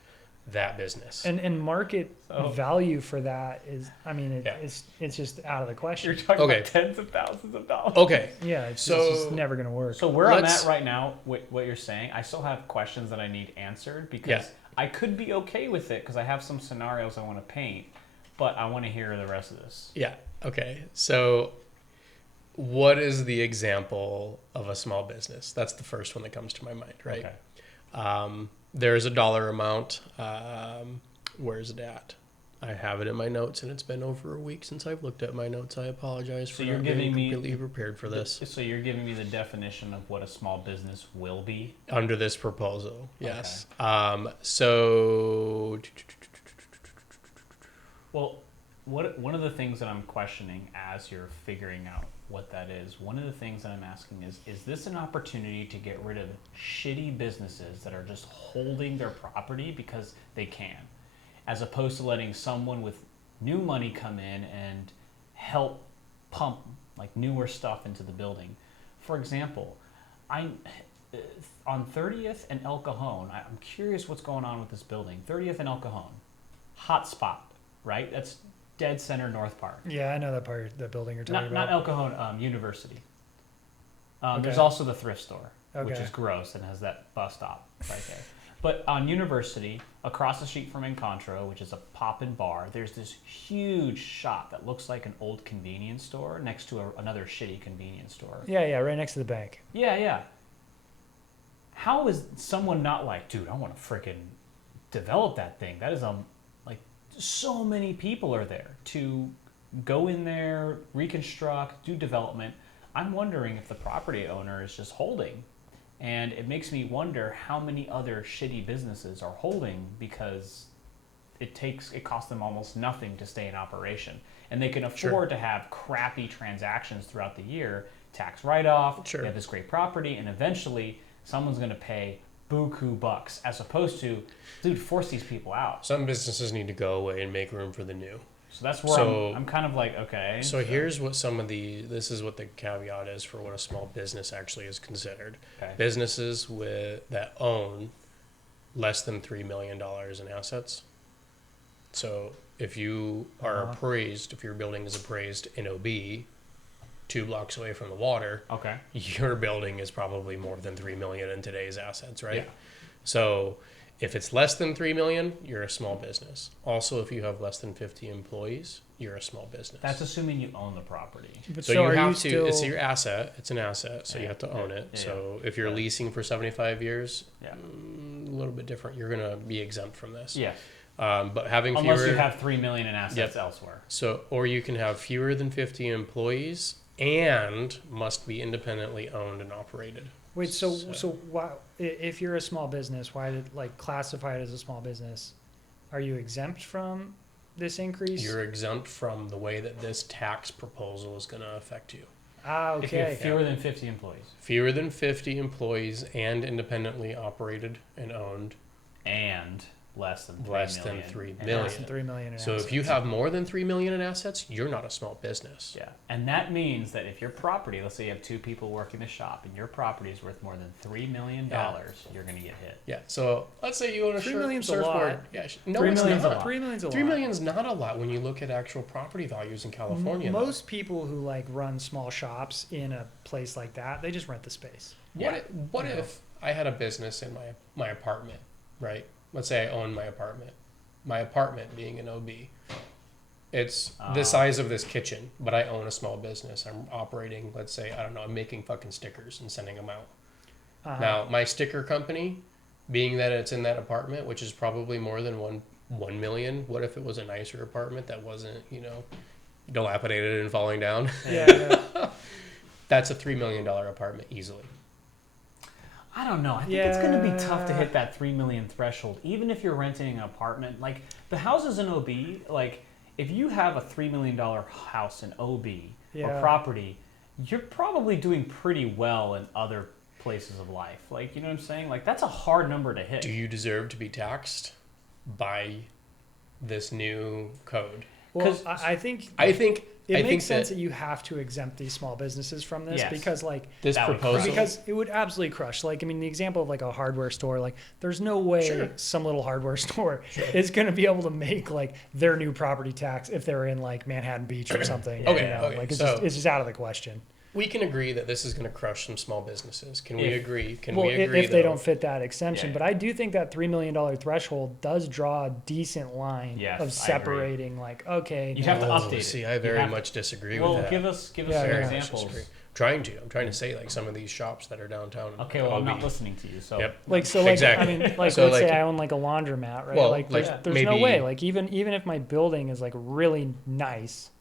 that business. And market So- value for that is, I mean, Yeah. it's just out of the question. You're talking Okay. about tens of thousands of dollars. Okay. Yeah, it's So- just never going to work. So where I'm Let's- at right now, what you're saying, I still have questions that I need answered because Yeah. I could be okay with it because I have some scenarios I want to paint, but I want to hear the rest of this. Yeah. Okay. So what is the example of a small business? That's the first one that comes to my mind, right? Okay. There's a dollar amount. Where's it at? I have it in my notes, and it's been over a week since I've looked at my notes. I apologize for So you're not being giving me- completely prepared for this. So you're giving me the definition of what a small business will be? Under this proposal, yes. So Well, one of the things that I'm questioning as you're figuring out what that is, one of the things that I'm asking is this an opportunity to get rid of shitty businesses that are just holding their property because they can, as opposed to letting someone with new money come in and help pump like newer stuff into the building? For example, on 30th and El Cajon, I'm curious what's going on with this building. 30th and El Cajon, hot spot, right? That's dead center North Park. Yeah, I know that part, the building you're talking Not about. El Cajon, University. There's Okay. also the thrift store, which Okay. is gross and has that bus stop right there. But on University, across the street from Encontro, which is a pop-in bar, there's this huge shop that looks like an old convenience store next to another shitty convenience store. Yeah, right next to the bank. Yeah. How is someone not like, dude, I want to freaking develop that thing? That is like so many people are there to go in there, reconstruct, do development. I'm wondering if the property owner is just holding. And it makes me wonder how many other shitty businesses are holding because it costs them almost nothing to stay in operation. And they can afford to have crappy transactions throughout the year, tax write-off, they have this great property, and eventually someone's going to pay buku bucks as opposed to, dude, force these people out. Some businesses need to go away and make room for the new. So that's where I'm kind of like, okay. So here's what this is what the caveat is for what a small business actually is considered. Okay. Businesses that own less than $3 million in assets. So if you are appraised, if your building is appraised in OB, 2 blocks away from the water, okay, your building is probably more than $3 million in today's assets, right? Yeah. So if it's less than $3 million, you're a small business. Also, if you have less than 50 employees, you're a small business. that's assuming you own the property. But So you are have you to. still, It's your asset. It's an asset, so you Yeah. have to own it. Yeah. So if you're Yeah. leasing for 75 years, Yeah. a little bit different. You're gonna be exempt from this. Yeah. But having Unless fewer, you have $3 million in assets elsewhere. or you can have fewer than 50 employees and must be independently owned and operated. wait, so why, if you're a small business, why did like classify it as a small business? Are you exempt from this increase? You're exempt from the way that this tax proposal is going to affect you. If you have Okay. fewer than 50 employees. Fewer than 50 employees and independently operated and owned. And less than $3 Less than million. $3 in million. Less than $3 million in So if you have more than 3 million in assets, you're not a small business. Yeah, and that means that if your property, let's say you have 2 people working the shop, and your property is worth more than $3 million, you're going to get hit. Yeah. So let's say you own a 3 million's a surfboard. lot. Yeah. No, 3 it's million's a not. lot. 3 million's a lot. 3 million's not a lot when you look at actual property values in California. though. Most people who like run small shops in a place like that, they just rent the space. What if I had a business in my apartment, right? Let's say I own my apartment. My apartment being an OB. It's the size of this kitchen, but I own a small business. I'm operating, let's say, I don't know, I'm making fucking stickers and sending them out. Now, my sticker company, being that it's in that apartment, which is probably more than 1 million, what if it was a nicer apartment that wasn't, dilapidated and falling down? Yeah. That's a $3 million apartment easily. I don't know. I think it's going to be tough to hit that 3 million threshold, even if you're renting an apartment. Like the houses in OB, like if you have a $3 million house in OB or property, you're probably doing pretty well in other places of life. Like, you know what I'm saying? Like that's a hard number to hit. Do you deserve to be taxed by this new code? Well, I think it makes sense that you have to exempt these small businesses from this because like this proposal, because it would absolutely crush. Like, I mean, the example of like a hardware store, like there's no way some little hardware store is going to be able to make like their new property tax if they're in like Manhattan Beach or something. Like it's just out of the question. We can agree that this is going to crush some small businesses. Can we agree? If they don't fit that exemption. But I do think that $3 million threshold does draw a decent line of separating. Like, okay, you have to update it. See, I very much disagree with that. Well, give us some examples. I'm trying to say like some of these shops that are downtown. Okay, well, I'm not listening to you. So exactly. I mean, like so let's say I own like a laundromat, right? Well, there's no way. Like even if my building is like really nice.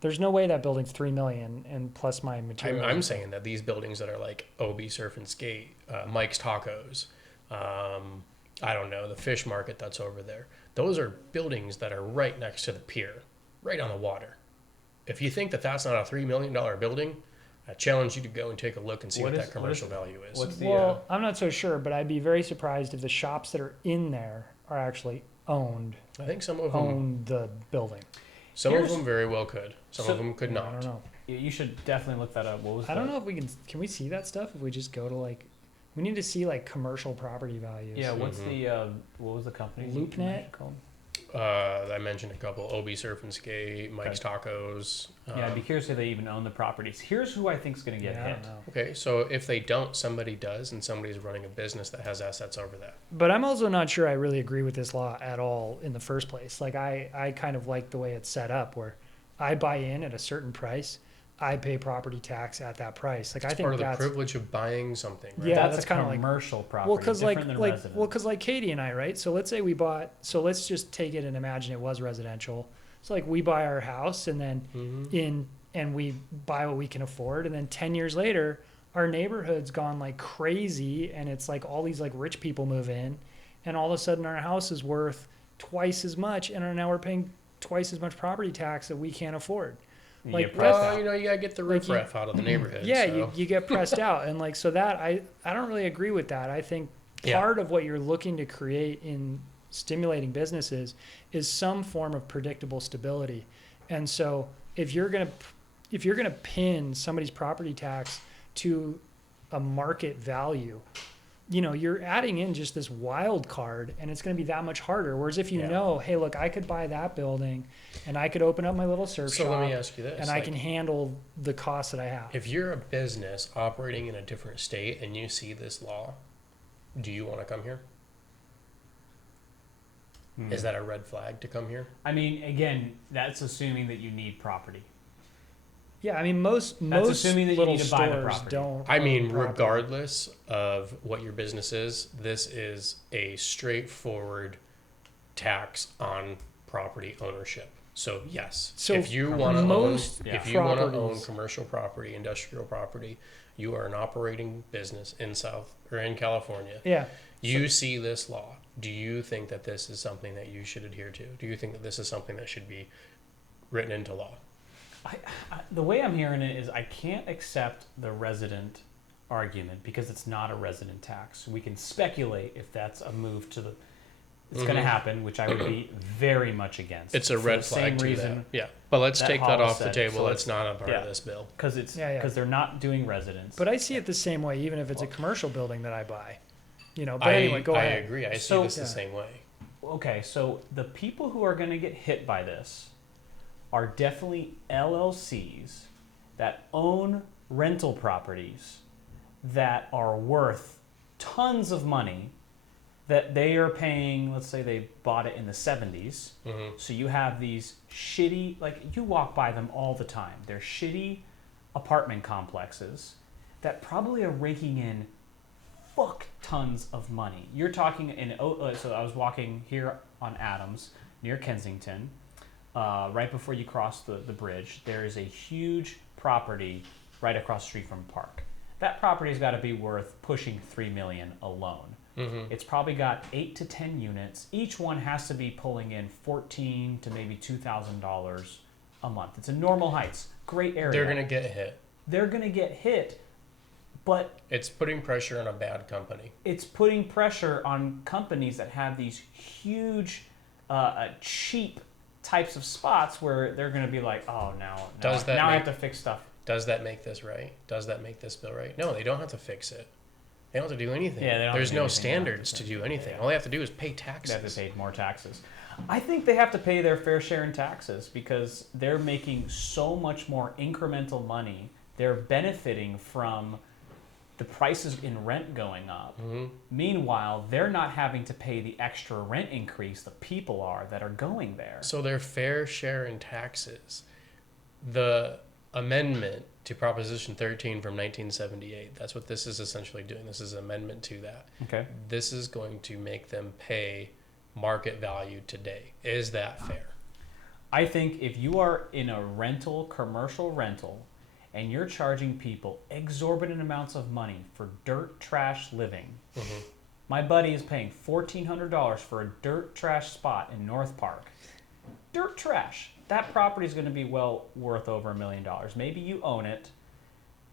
There's no way that building's $3 million and plus my material. I'm saying that these buildings that are like OB Surf and Skate, Mike's Tacos, I don't know, the fish market that's over there. Those are buildings that are right next to the pier, right on the water. If you think that that's not a $3 million building, I challenge you to go and take a look and see what that commercial value is. I'm not so sure, but I'd be very surprised if the shops that are in there are actually owned. I think some of them own the building. Some of them very well could. Some of them could not. I don't know. You should definitely look that up. I don't know if we can we see that stuff if we just go to like, we need to see like commercial property values. Yeah, what's the, what was the company? LoopNet? I mentioned a couple: Obi Surf and Skate, Mike's Tacos. Yeah, I'd be curious if they even own the properties. Here's who I think is going to get Yeah, I hit. don't know. Okay, so if they don't, somebody does, and somebody's running a business that has assets over that. But I'm also not sure I really agree with this law at all in the first place. Like I kind of like the way it's set up where I buy in at a certain price, I pay property tax at that price. Like I It's think part of the that's privilege of buying something, right? Yeah, That's that's a kinda like- commercial property, well, because different like than like resident. well, because like Katie and I, right? So let's say we bought. So let's just take it and imagine it was residential. So like we buy our house and then Mm-hmm. and we buy what we can afford, and then 10 years later, our neighborhood's gone like crazy, and it's like all these like rich people move in, and all of a sudden our house is worth twice as much, and now we're paying twice as much property tax that we can't afford. You like, get pressed Well, out. you know, you gotta get the Like you- riffraff out of the neighborhood. Yeah, so. you get pressed out, and like so that I don't really agree with that. I think Yeah. part of what you're looking to create in stimulating businesses is some form of predictable stability. And so if you're gonna pin somebody's property tax to a market value, you know, you're adding in just this wild card, and it's going to be that much harder. Whereas if you Yeah. know, hey, look, I could buy that building, and I could open up my little surf So shop, let me ask you this: and I like, can handle the costs that I have. if you're a business operating in a different state and you see this law, do you want to come here? Is that a red flag to come here? I mean, again, that's assuming that you need property. Yeah, I mean most assuming that you little need to buy the stores property. don't. I own mean, property. regardless of what your business is, this is a straightforward tax on property ownership. So yes, So if you want to own, most if you want to own properties- commercial property, industrial property, you are an operating business in South or in California. Yeah, You see this law. Do you think that this is something that you should adhere to? Do you think that this is something that should be written into law? The way I'm hearing it is I can't accept the resident argument because it's not a resident tax. We can speculate if that's a move to the. It's going to happen, which I would be very much against. It's a for red the flag same to reason, that. Yeah, but let's that take that Hollis off the said. table. So That's not a part yeah. of this bill. because it's Yeah, yeah. because they're not doing residents. but I see it the same way, even if it's a commercial building that I buy. You know, but I, anyway, go I ahead. agree. I see So- this the Yeah. same way. Okay, so the people who are going to get hit by this are definitely LLCs that own rental properties that are worth tons of money that they are paying. Let's say they bought it in the 70s. Mm-hmm. So you have these shitty, like you walk by them all the time. They're shitty apartment complexes that probably are raking in fuck tons of money. You're talking in, so I was walking here on Adams near Kensington, right before you cross the bridge. There is a huge property right across the street from a park. That property's got to be worth pushing $3 million alone. Mm-hmm. It's probably got 8 to 10 units. Each one has to be pulling in $14 to maybe $2,000 a month. It's in Normal Heights, great area. They're gonna get hit. They're gonna get hit, but It's putting pressure on a bad company. it's putting pressure on companies that have these huge, cheap types of spots where they're going to be like, oh, now Does that I make- have to fix stuff. Does that make this right? Does that make this bill right? No, they don't have to fix it. They don't have to do anything. Yeah, they don't have There's to do no anything. They don't have standards to to fix do it. anything. Yeah. All they have to do is pay They taxes. have to pay more taxes. I think they have to pay their fair share in taxes because they're making so much more incremental money. They're benefiting from the prices in rent going up. Mm-hmm. Meanwhile, they're not having to pay the extra rent increase the people are that are going there. So their fair share in taxes. The amendment to Proposition 13 from 1978, that's what this is essentially doing. This is an amendment to that. Okay. This is going to make them pay market value today. Is that fair? I think if you are in a commercial rental, and you're charging people exorbitant amounts of money for dirt trash living. Mm-hmm. My buddy is paying $1,400 for a dirt trash spot in North Park. Dirt trash. That property is going to be well worth over $1 million. Maybe you own it,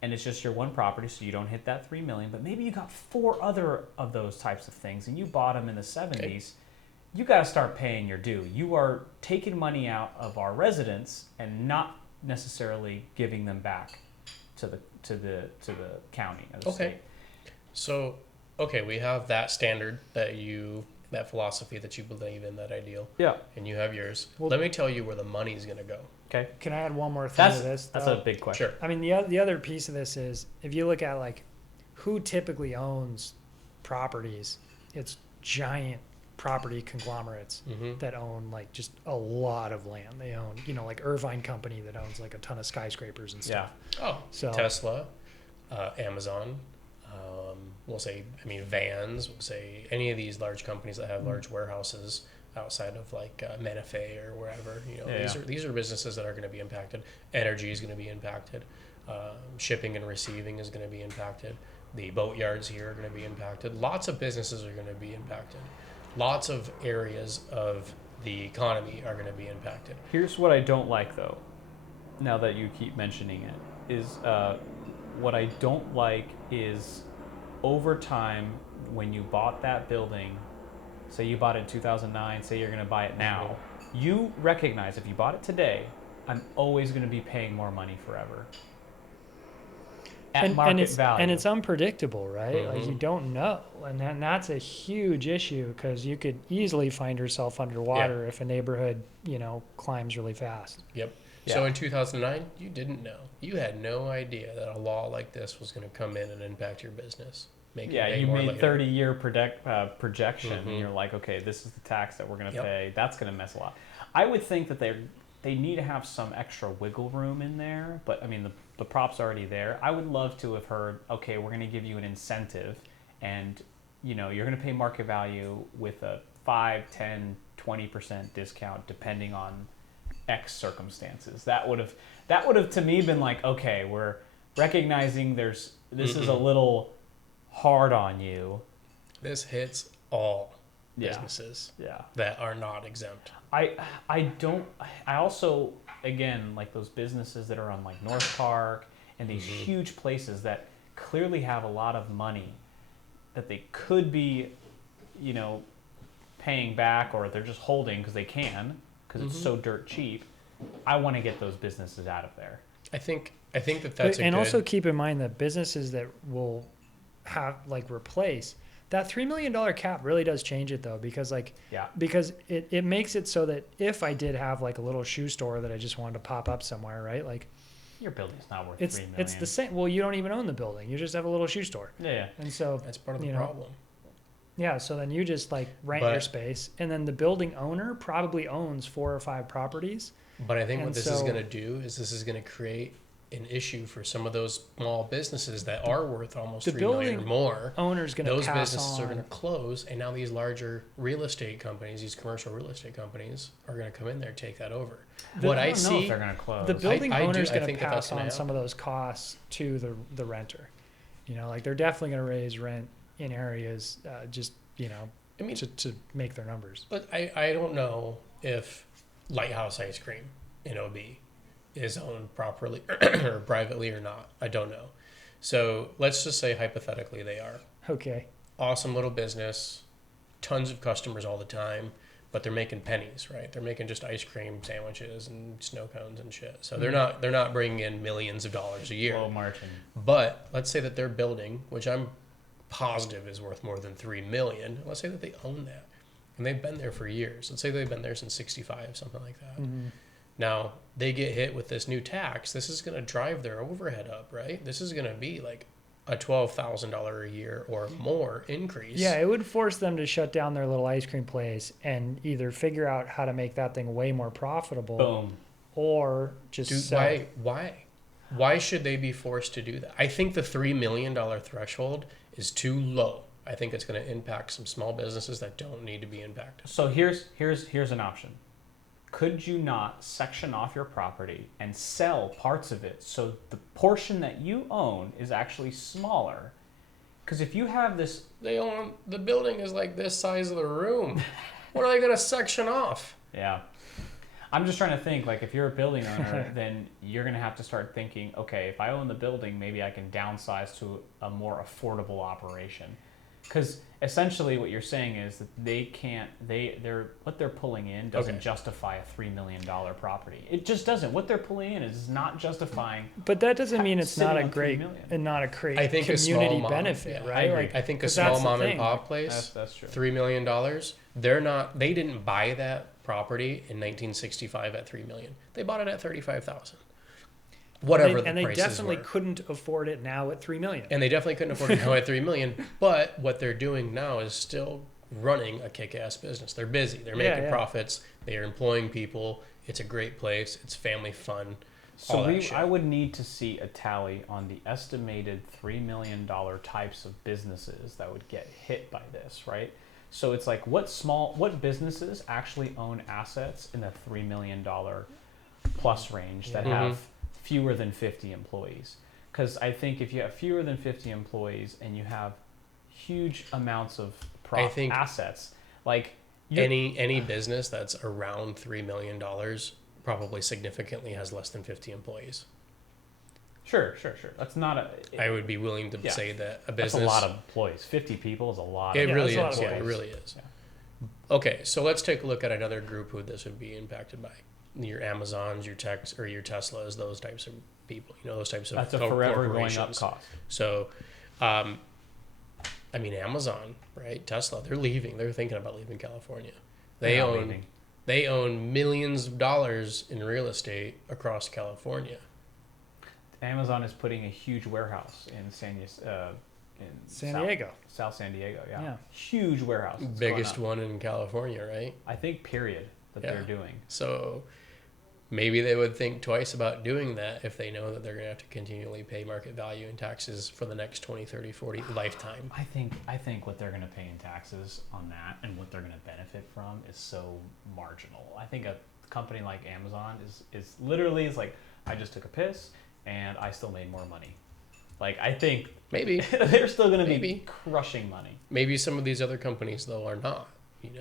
and it's just your one property, so you don't hit that $3 million. But maybe you got 4 other of those types of things, and you bought them in the 70s. Okay. You got to start paying your due. You are taking money out of our residents and not necessarily giving them back to the county or the Okay. state. So, okay, we have that standard that you that philosophy that you believe in, that ideal. Yeah. And you have yours. Well, let me tell you where the money's going to go. Okay. Can I add one more thing to this? That's though? a big question. Sure. I mean, the other piece of this is if you look at like who typically owns properties, it's giant property conglomerates that own like just a lot of land. They own, like Irvine Company that owns like a ton of skyscrapers and stuff. Yeah. Oh, So Tesla, Amazon, we'll say, Vans, we'll say any of these large companies that have large warehouses outside of like Menifee or wherever, these are businesses that are going to be impacted. Energy is going to be impacted. Shipping and receiving is going to be impacted. The boat yards here are going to be impacted. Lots of businesses are going to be impacted. Lots of areas of the economy are going to be impacted. Here's what I don't like, though, now that you keep mentioning it, is what I don't like is over time when you bought that building, say you bought it in 2009, say you're going to buy it now, you recognize if you bought it today, I'm always going to be paying more money forever. At market value. And it's unpredictable, right? Like you don't know. And that's a huge issue because you could easily find yourself underwater if a neighborhood, climbs really fast. Yep. Yeah. So in 2009, you didn't know. You had no idea that a law like this was going to come in and impact your business. You made 30-year projection, and you're like, okay, this is the tax that we're going to pay. That's going to mess a lot. I would think that they need to have some extra wiggle room in there, but the prop's already there. I would love to have heard, okay, we're going to give you an incentive, and you're going to pay market value with a 5, 10, 20% discount depending on X circumstances. That would have to me been like, okay, we're recognizing this is a little hard on you. This hits all businesses that are not exempt. I also, again, like those businesses that are on like North Park and these huge places that clearly have a lot of money that they could be, paying back, or they're just holding because they can, because it's so dirt cheap. I want to get those businesses out of there. I think that's and also keep in mind that businesses that will have replace that $3 million cap really does change it though, because it makes it so that if I did have like a little shoe store that I just wanted to pop up somewhere, right? Like your building's not worth $3 million. It's the same. Well, you don't even own the building. You just have a little shoe store. Yeah. And so that's part of the problem. Yeah. So then you just rent your space, and then the building owner probably owns 4 or 5 properties. But I think what this is going to do is this is going to create an issue for some of those small businesses that are worth almost $3 million or more. Owner's going to pass on. Those businesses are going to close, and now these larger real estate companies, these commercial real estate companies, are going to come in there and take that over. I don't know if they're going to close. The building owner's going to pass on some of those costs to the renter. They're definitely going to raise rent in areas to make their numbers. But I don't know if Lighthouse Ice Cream in OB is owned properly or privately or not. I don't know. So let's just say hypothetically they are. Okay. Awesome little business, tons of customers all the time, but they're making pennies, right? They're making just ice cream sandwiches and snow cones and shit. So they're not bringing in millions of dollars a year. Low margin. But let's say that their building, which I'm positive is worth more than $3 million. Let's say that they own that, and they've been there for years. Let's say they've been there since '65, something like that. Now they get hit with this new tax. This is going to drive their overhead up, right? This is going to be like a $12,000 a year or more increase. Yeah, it would force them to shut down their little ice cream place and either figure out how to make that thing way more profitable. Boom. Or just sell. Why should they be forced to do that? I think the $3 million threshold is too low. I think it's going to impact some small businesses that don't need to be impacted. So here's an option. Could you not section off your property and sell parts of it so the portion that you own is actually smaller? Because if you have this... The building is like this size of the room. What are they going to section off? Yeah. I'm just trying to think, if you're a building owner, then you're going to have to start thinking, okay, if I own the building, maybe I can downsize to a more affordable operation. Because essentially what you're saying is that they can't, what they're pulling in doesn't justify a $3 million property. It just doesn't. What they're pulling in is not justifying. But that doesn't mean it's not a great great and not a great I think community benefit, right? I agree. Like, I think a 'cause small that's the mom and thing. pop place, That's true. $3 million, they didn't buy that property in 1965 at $3 million. They bought it at $35,000. Whatever the and they prices definitely were. couldn't afford it now at $3 million. And they definitely couldn't afford it now at $3 million. But what they're doing now is still running a kick-ass business. They're busy. They're making profits. They are employing people. It's a great place. It's family fun. So I would need to see a tally on the estimated $3 million types of businesses that would get hit by this, right? So it's like what businesses actually own assets in the $3 million plus range that have fewer than 50 employees? Because I think if you have fewer than 50 employees and you have huge amounts of assets, like any business that's around $3 million probably significantly has less than 50 employees. Sure. That's not I would be willing to say that a business. That's a lot of employees. 50 people is a lot. It really that's a lot is. of Yeah, it really is. Yeah. Okay, so let's take a look at another group who this would be impacted by. Your Amazons, your techs, or your Teslas, those types of people. Those types of that's a forever going up cost. So, Amazon, right? Tesla, they're leaving. They're thinking about leaving California. They own millions of dollars in real estate across California. Amazon is putting a huge warehouse in San Diego. South San Diego, yeah. Huge warehouse. Biggest one in California, right? I think, period, that they're doing. So maybe they would think twice about doing that if they know that they're going to have to continually pay market value in taxes for the next 20, 30, 40 lifetime. I think what they're going to pay in taxes on that and what they're going to benefit from is so marginal. I think a company like Amazon is literally like, I just took a piss and I still made more money. Like, I think maybe they're still going to be crushing money. Maybe some of these other companies though are not.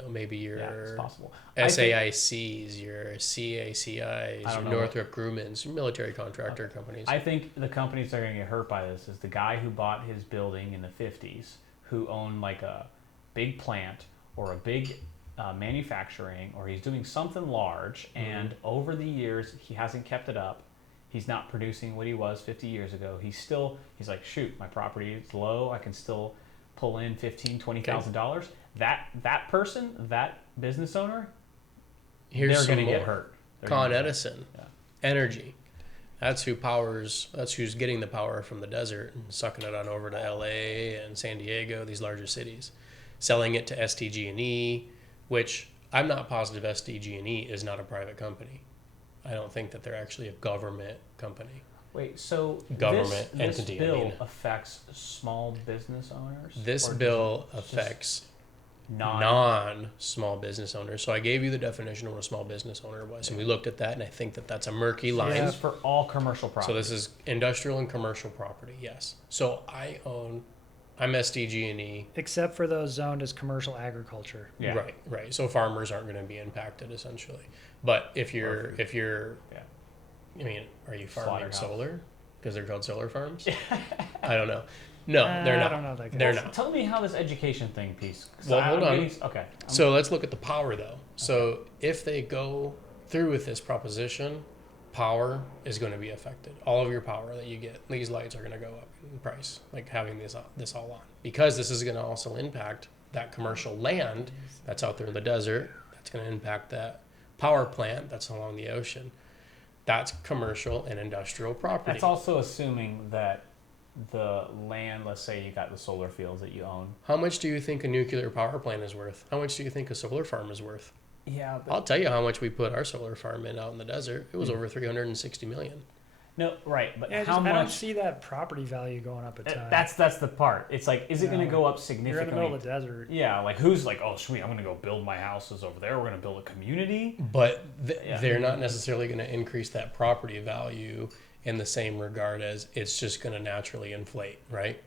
Maybe your it's possible. SAICs, your CACIs, your Northrop Grumman's, your military contractor companies. I think the companies that are going to get hurt by this is the guy who bought his building in the 50s, who owned like a big plant or a big manufacturing, or he's doing something large, and over the years he hasn't kept it up. He's not producing what he was 50 years ago. He's like, shoot, my property is low. I can still pull in $15,000, $20,000. That person, that business owner, they're going to get hurt. Con Edison, energy. That's who's getting the power from the desert and sucking it on over to LA and San Diego, these larger cities, selling it to SDG&E, which I'm not positive SDG&E is not a private company. I don't think that they're actually a government company. Wait, so government this entity. bill affects small business owners? This bill affects non-small business owners. So I gave you the definition of what a small business owner was, and we looked at that, and I think that that's a murky line. This is for all commercial property. So this is industrial and commercial property, yes. So I'm SDG&E. Except for those zoned as commercial agriculture. Yeah. Right. So farmers aren't going to be impacted essentially. But if you're, are you farming solar? Because they're called solar farms? I don't know. No, they're not. I don't know that. They're not. Tell me how this education thing piece. Well, hold on. Okay. So let's look at the power though. So if they go through with this proposition, power is going to be affected. All of your power that you get, these lights are going to go up in price, like having this all on. Because this is going to also impact that commercial land that's out there in the desert. That's going to impact that power plant that's along the ocean. That's commercial and industrial property. That's also assuming that the land, let's say you got the solar fields that you own. How much do you think a nuclear power plant is worth? How much do you think a solar farm is worth? Yeah, I'll tell you how much we put our solar farm in out in the desert. It was over $360 million. No, right, but Yeah, how much? I don't see that property value going up a ton. That's the part. It's like, is it going to go up significantly? You're in the middle of the desert. Yeah, like who's like, oh sweet, I'm going to go build my houses over there. We're going to build a community. But they're not necessarily going to increase that property value in the same regard as it's just going to naturally inflate, right?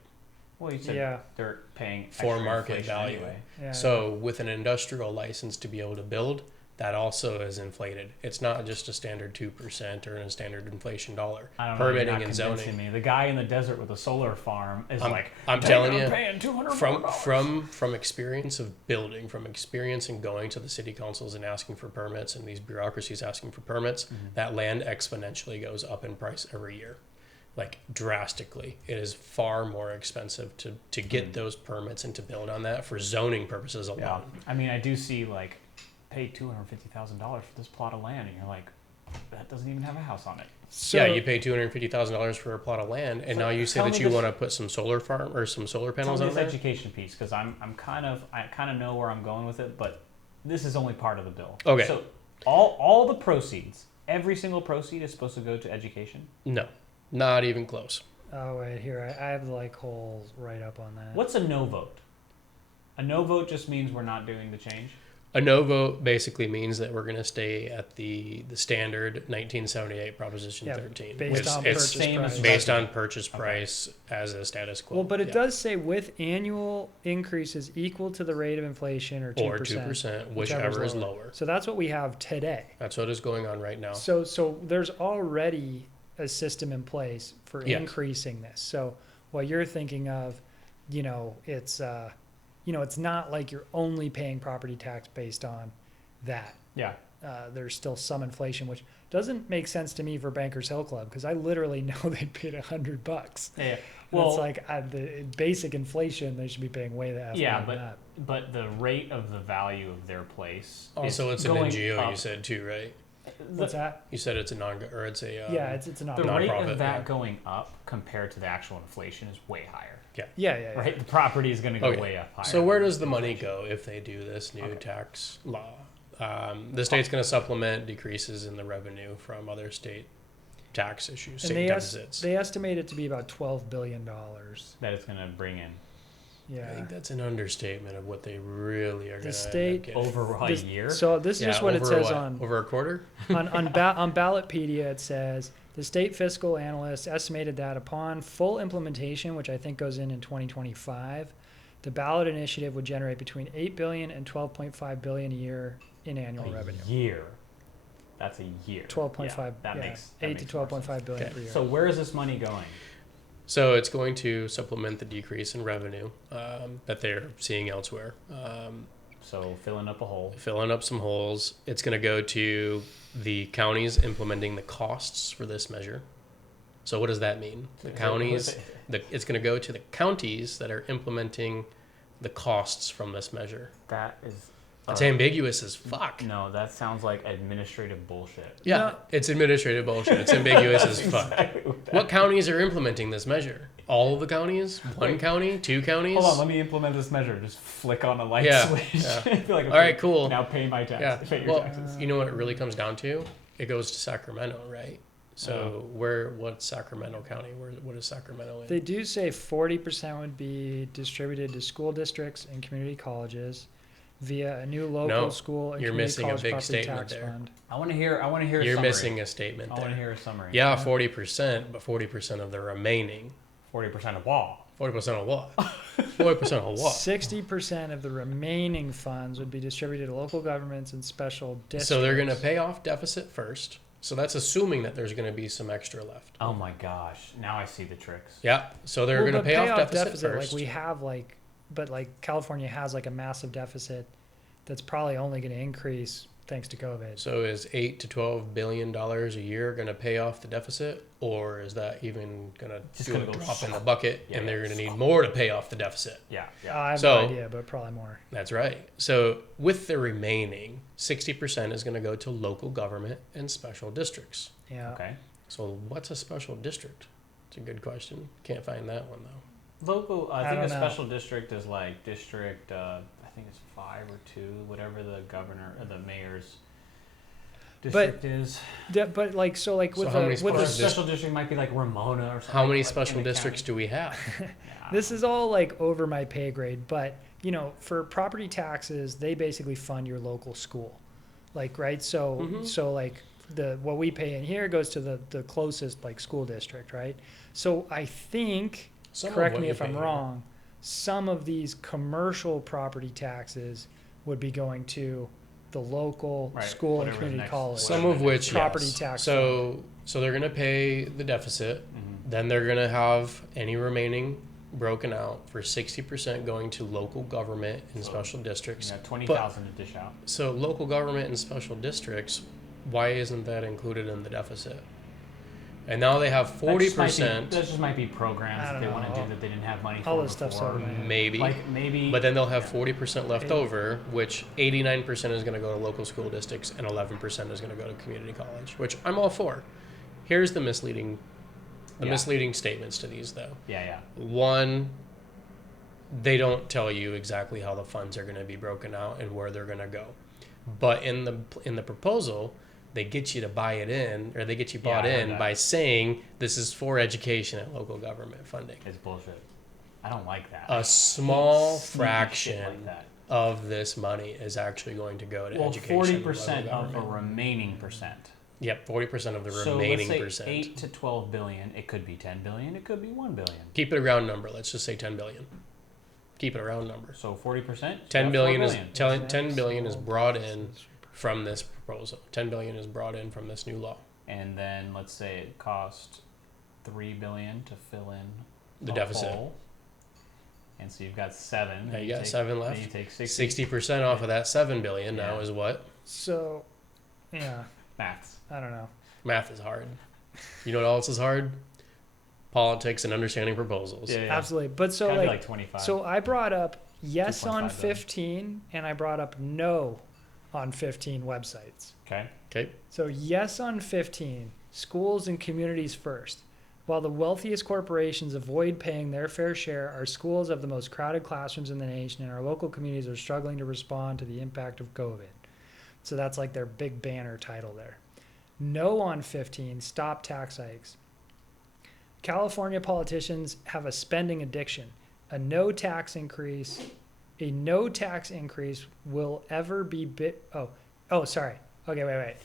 Well, you said they're paying for extra market inflation value. anyway. Yeah, so with an industrial license to be able to build, that also is inflated. It's not just a standard 2% or a standard inflation dollar. I don't know. You're Permitting not and convincing zoning. me. The guy in the desert with a solar farm is I'm telling you, paying $200 from experience of building, from experience in going to the city councils and asking for permits, and these bureaucracies asking for permits, that land exponentially goes up in price every year, like drastically. It is far more expensive to get those permits and to build on that for zoning purposes alone. Yeah. I mean, I do see like pay $250,000 for this plot of land, and you're like, that doesn't even have a house on it. So, yeah, you pay $250,000 for a plot of land, and So now you say tell that me you this- want to put some solar farm or some solar Tell panels me on this there. education piece, because I kind of know where I'm going with it, but this is only part of the bill. Okay. So all the proceeds, every single proceed is supposed to go to education. No, not even close. oh wait, here I have like whole write up on that. What's a no vote? A no vote just means we're not doing the change. A no vote basically means that we're going to stay at the standard 1978 Proposition Yeah, 13. based on it's purchase same as price. based on purchase price as a status quo. Well, but it Yeah. does say with annual increases equal to the rate of inflation or 2%. Or 2%, whichever is lower. So that's what we have today. That's what is going on right now. So there's already a system in place for Yes. increasing this. So what you're thinking of, it's it's not like you're only paying property tax based on that. Yeah. There's still some inflation, which doesn't make sense to me for Bankers Hill Club because I literally know they paid $100. Yeah. Well, Well, it's like the basic inflation they should be paying way the F yeah, more than that. but the rate of the value of their place. Also, is it's an going NGO, up. you said too, right? What's that? You said it's a or it's a Yeah, it's an The option. rate nonprofit, of that yeah. going up compared to the actual inflation is way higher. Yeah. Right, the property is going to go Okay. way up higher. So where does the money go if they do this new tax law? The state's going to supplement decreases in the revenue from other state tax issues, And state deficits. they estimate it to be about $12 billion. that it's going to bring in I Yeah. think that's an understatement of what they really are going to state- over a This- year. So this is just what it says on over a quarter. on Ballotpedia. It says the state fiscal analyst estimated that upon full implementation, which I think goes in 2025, the ballot initiative would generate between $8 billion and $12.5 billion a year in annual revenue. Year. That's a year. 12.5. Yeah, that yeah, makes 8 to makes more sense. 12.5 billion Okay. per year. So where is this money going? So it's going to supplement the decrease in revenue that they're seeing elsewhere. So filling up a hole. Filling up some holes. It's going to go to the counties implementing the costs for this measure. So what does that mean? The counties, it's going to go to the counties that are implementing the costs from this measure. That is. It's ambiguous as fuck. No, that sounds like administrative bullshit. Yeah, No. it's administrative bullshit. It's ambiguous as fuck. What counties are implementing this measure? All of the counties? One county? Two counties? Hold on, let me implement this measure. Just flick on a light Yeah, switch. yeah. Be like, All right, cool. Now pay my taxes. Yeah. Pay your Well, taxes. you know what it really comes down to? It goes to Sacramento, right? So what's Sacramento County? What is Sacramento in? They do say 40% would be distributed to school districts and community colleges via a new local No, school and you're community missing a college big property statement tax there. fund. I want to hear. A You're summary. missing a statement I want to there. hear a summary. Yeah, 40%, but 40% of the remaining. 40% of wall. 40% of what? 40% of what? 60% of the remaining funds would be distributed to local governments and special districts. So they're going to pay off deficit first. So that's assuming that there's going to be some extra left. Oh my gosh! Now I see the tricks. Yeah. So they're going to but pay off deficit first. Like we have but California has like a massive deficit that's probably only going to increase thanks to COVID. So is $8 to $12 billion a year going to pay off the deficit, or is that even going to Just do gonna a go drop in the suck. bucket, Yeah, and they're yeah, going to need suck. more to pay off the deficit? Yeah. I have So- no idea, but probably more. That's right. So with the remaining, 60% is going to go to local government and special districts. Yeah. Okay. So what's a special district? It's a good question. Can't find that one though. Local. I I think a don't know. special district is like district. I think it's 5 or 2, whatever the governor or the mayor's district is. But like so like So with how many the with Or a the special special district might be like Ramona or something. How many like special in the districts county. do we have? Yeah. This is all like over my pay grade, but for property taxes, they basically fund your local school. Like, right? So Mhm. so like what we pay in here goes to the closest like school district, right? So I think, Some of correct what me you if pay I'm here. wrong, some of these commercial property taxes would be going to the local Right, school and whatever the community next- college. Some of which, Property yes. tax So they're going to pay the deficit. Mhm. Then they're going to have any remaining broken out for 60% going to local government and So, special You districts. got 20,000 to dish out. So local government and special districts, why isn't that included in the deficit? And now they have 40%. That just might be programs I that don't they want to know. do that they didn't have money for All this stuff's before. over my head. Maybe. Like maybe. But then they'll have Yeah. 40% left Hey. over, which 89% is going to go to local school districts and 11% is going to go to community college, which I'm all for. Here's the misleading statements to these, though. Yeah. One, they don't tell you exactly how the funds are going to be broken out and where they're going to go. But in the proposal, they get you to buy it in, or they get you bought I heard in that. by saying this is for education and local government funding. It's bullshit. I don't like that. A small Sneaky shit fraction like that. of this money is actually going to go to Well, education. 40% and of local the government. remaining percent. Yep, 40% of the So remaining let's say percent. 8 to 12 billion. It could be 10 billion. It could be 1 billion. Keep it a round number. Let's just say 10 billion. Keep it a round number. So 40%. 10 billion is 10 10 billion is brought in from this proposal. 10 billion is brought in from this new law. And then let's say it cost 3 billion to fill in The a deficit. hole. And so you've got 7. Now and you got take, 7 then left. you take 60. 60% off of that 7 billion now Yeah. is what? So, yeah, Maths. I don't know. Math is hard. You know what else is hard? Politics and understanding proposals. Yeah. Absolutely. But so Gotta be like 25. so I brought up yes 2.5 on billion. 15 and I brought up no on 15 websites. Okay. Okay. So yes on 15, schools and communities first. While the wealthiest corporations avoid paying their fair share, our schools have the most crowded classrooms in the nation, and our local communities are struggling to respond to the impact of COVID. So that's like their big banner title there. No on 15, stop tax hikes. California politicians have a spending addiction. A no tax increase will ever be sorry. Okay, wait.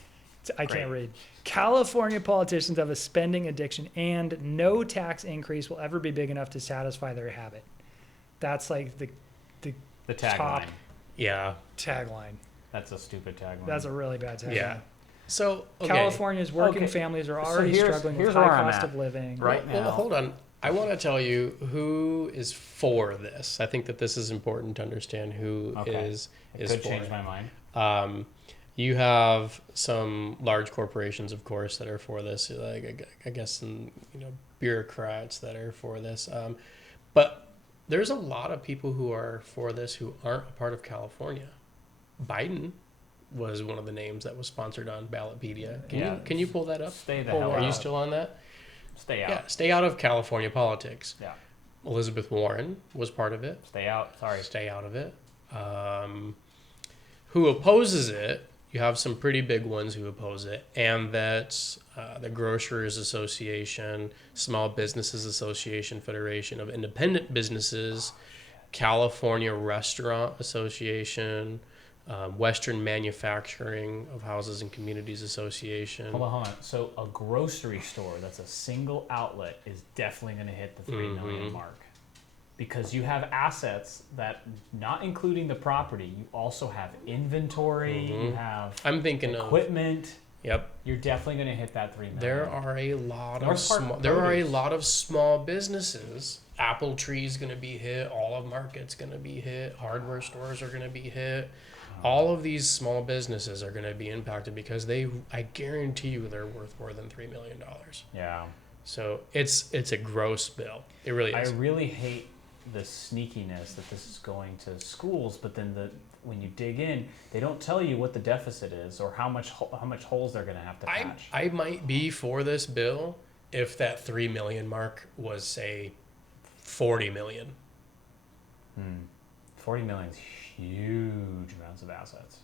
I can't read. California politicians have a spending addiction, and no tax increase will ever be big enough to satisfy their habit. That's like the tagline. Yeah. tagline. That's a stupid tagline. That's a really bad tagline. Yeah. So, okay. California's working Okay. families are So already here's- struggling with here's high where I'm cost at. of living. Right Well, now. hold on. I want to tell you who is for this. I think that this is important to understand who Okay. is It is could for change it. my mind. You have some large corporations, of course, that are for this. Like I guess some bureaucrats that are for this. But there's a lot of people who are for this who aren't a part of California. Biden was one of the names that was sponsored on Ballotpedia. Can you pull that up? Stay the Oh, hell Are out. you still on that? Stay out. Yeah, stay out of California politics. Yeah. Elizabeth Warren was part of it. Stay out. Sorry. Stay out of it. Who opposes it? You have some pretty big ones who oppose it, and that's the Grocers Association, Small Businesses Association, Federation of Independent Businesses, California Restaurant Association, Western Manufacturing of Houses and Communities Association. Hold on. So a grocery store that's a single outlet is definitely going to hit the 3 million mark. Because you have assets that, not including the property, you also have inventory, you have I'm thinking equipment. Yep. You're definitely going to hit that 3 million. There are a lot of North Park small. There are a produce. lot of small businesses. Apple Tree's going to be hit. Olive Market's going to be hit. Hardware stores are going to be hit. All of these small businesses are going to be impacted because I guarantee you, they're worth more than $3 million. Yeah. So it's a gross bill. It really I is. really hate the sneakiness that this is going to schools, but then when you dig in, they don't tell you what the deficit is or how much holes they're going to have to patch. I might be for this bill if that 3 million mark was, say, 40 million. 40 million is huge amounts of assets.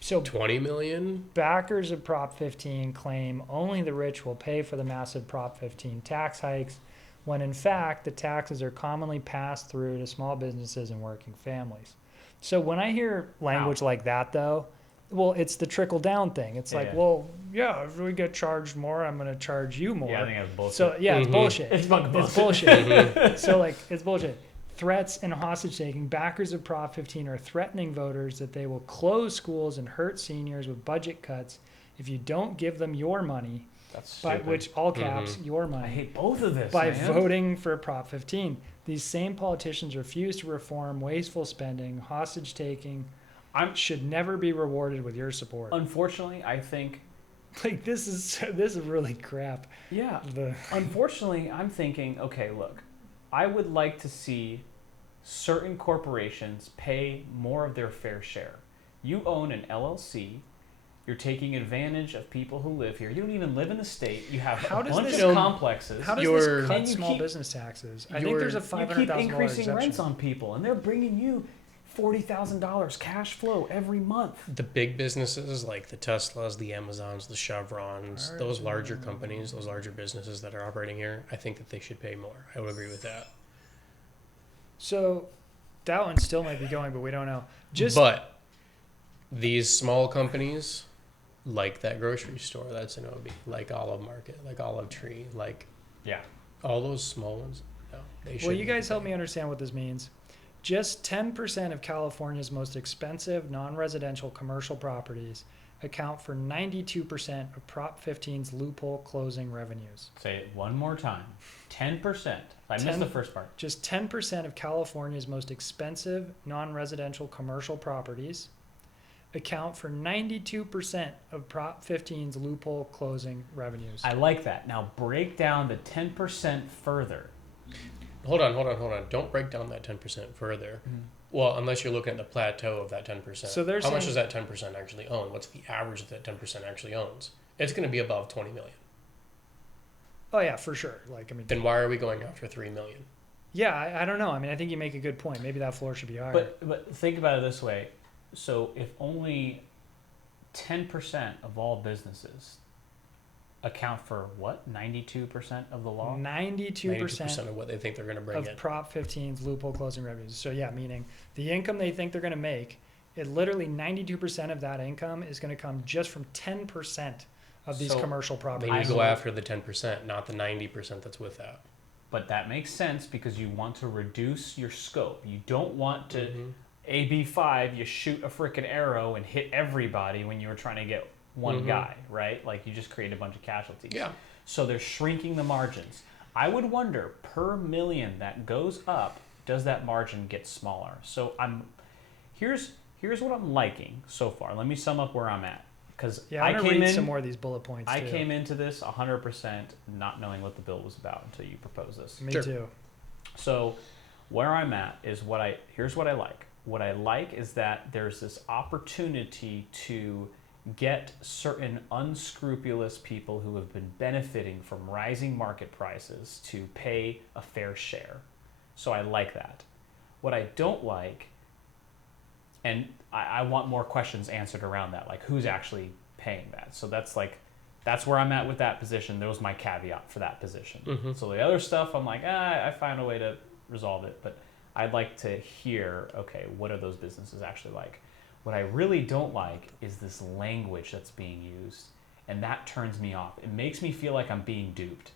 So 20 million. backers of Prop 15 claim only the rich will pay for the massive Prop 15 tax hikes, when in fact the taxes are commonly passed through to small businesses and working families. So when I hear language like that, though, well, it's the trickle down thing. It's like, Yeah. well, yeah, if we get charged more, I'm going to charge you more. Yeah, I think that's bullshit. So yeah, it's bullshit. It's fucking It's bullshit. bullshit. So like, it's bullshit. threats and hostage taking, backers of Prop 15 are threatening voters that they will close schools and hurt seniors with budget cuts if you don't give them your money. That's By stupid. which, all caps, your I money, hate both of this, by man. voting for Prop 15. These same politicians refuse to reform wasteful spending, hostage taking. Should never be rewarded with your support. Unfortunately, I think. Like this is really crap. Yeah. Unfortunately, I'm thinking, okay, look, I would like to see certain corporations pay more of their fair share. You own an LLC. You're taking advantage of people who live here. You don't even live in the state. You have a bunch of complexes. How does this cut small business taxes? I think there's a $500,000 You keep increasing exemption. rents on people, and they're bringing you $40,000 cash flow every month. The big businesses like the Teslas, the Amazons, the Chevrons, those larger companies, those larger businesses that are operating here, I think that they should pay more. I would agree with that. So that one still might be going, but we don't know. But these small companies, like that grocery store that's in OB, like Olive Market, like Olive Tree, like all those small ones, no, they should. Well, you guys help me understand what this means. Just 10% of California's most expensive non-residential commercial properties account for 92% of Prop 15's loophole closing revenues. Say it one more time. 10%. I missed the first part. Just 10% of California's most expensive non-residential commercial properties account for 92% of Prop 15's loophole closing revenues. I like that. Now break down the 10% further. Hold on. Don't break down that 10% further. Mm-hmm. Well, unless you're looking at the plateau of that 10%. So how much does that 10% actually own? What's the average that 10% actually owns? It's going to be above 20 million. Oh yeah, for sure. Then why are we going after 3 million? Yeah, I don't know. I mean, I think you make a good point. Maybe that floor should be higher. But think about it this way. So if only 10% of all businesses account for what? 92% of the law? 92% of what they think they're going to bring in. Of Prop 15's loophole closing revenues. So yeah, meaning the income they think they're going to make, it literally 92% of that income is going to come just from 10% of these commercial properties. They need to go after the 10%, not the 90% that's with that. But that makes sense because you want to reduce your scope. You don't want to AB5, you shoot a freaking arrow and hit everybody when you're trying to get one guy, right? Like you just create a bunch of casualties. Yeah. So they're shrinking the margins. I would wonder per million that goes up, does that margin get smaller? So here's what I'm liking so far. Let me sum up where I'm at. Because I came in some more of these bullet points. I came into this 100% not knowing what the bill was about until you proposed this. Me too. So where I'm at is here's what I like. What I like is that there's this opportunity to get certain unscrupulous people who have been benefiting from rising market prices to pay a fair share. So I like that. What I don't like, and I want more questions answered around that, like who's actually paying that. So that's where I'm at with that position. That was my caveat for that position. Mm-hmm. So the other stuff, I'm like, I find a way to resolve it. But I'd like to hear, okay, what are those businesses actually like? What I really don't like is this language that's being used, and that turns me off. It makes me feel like I'm being duped,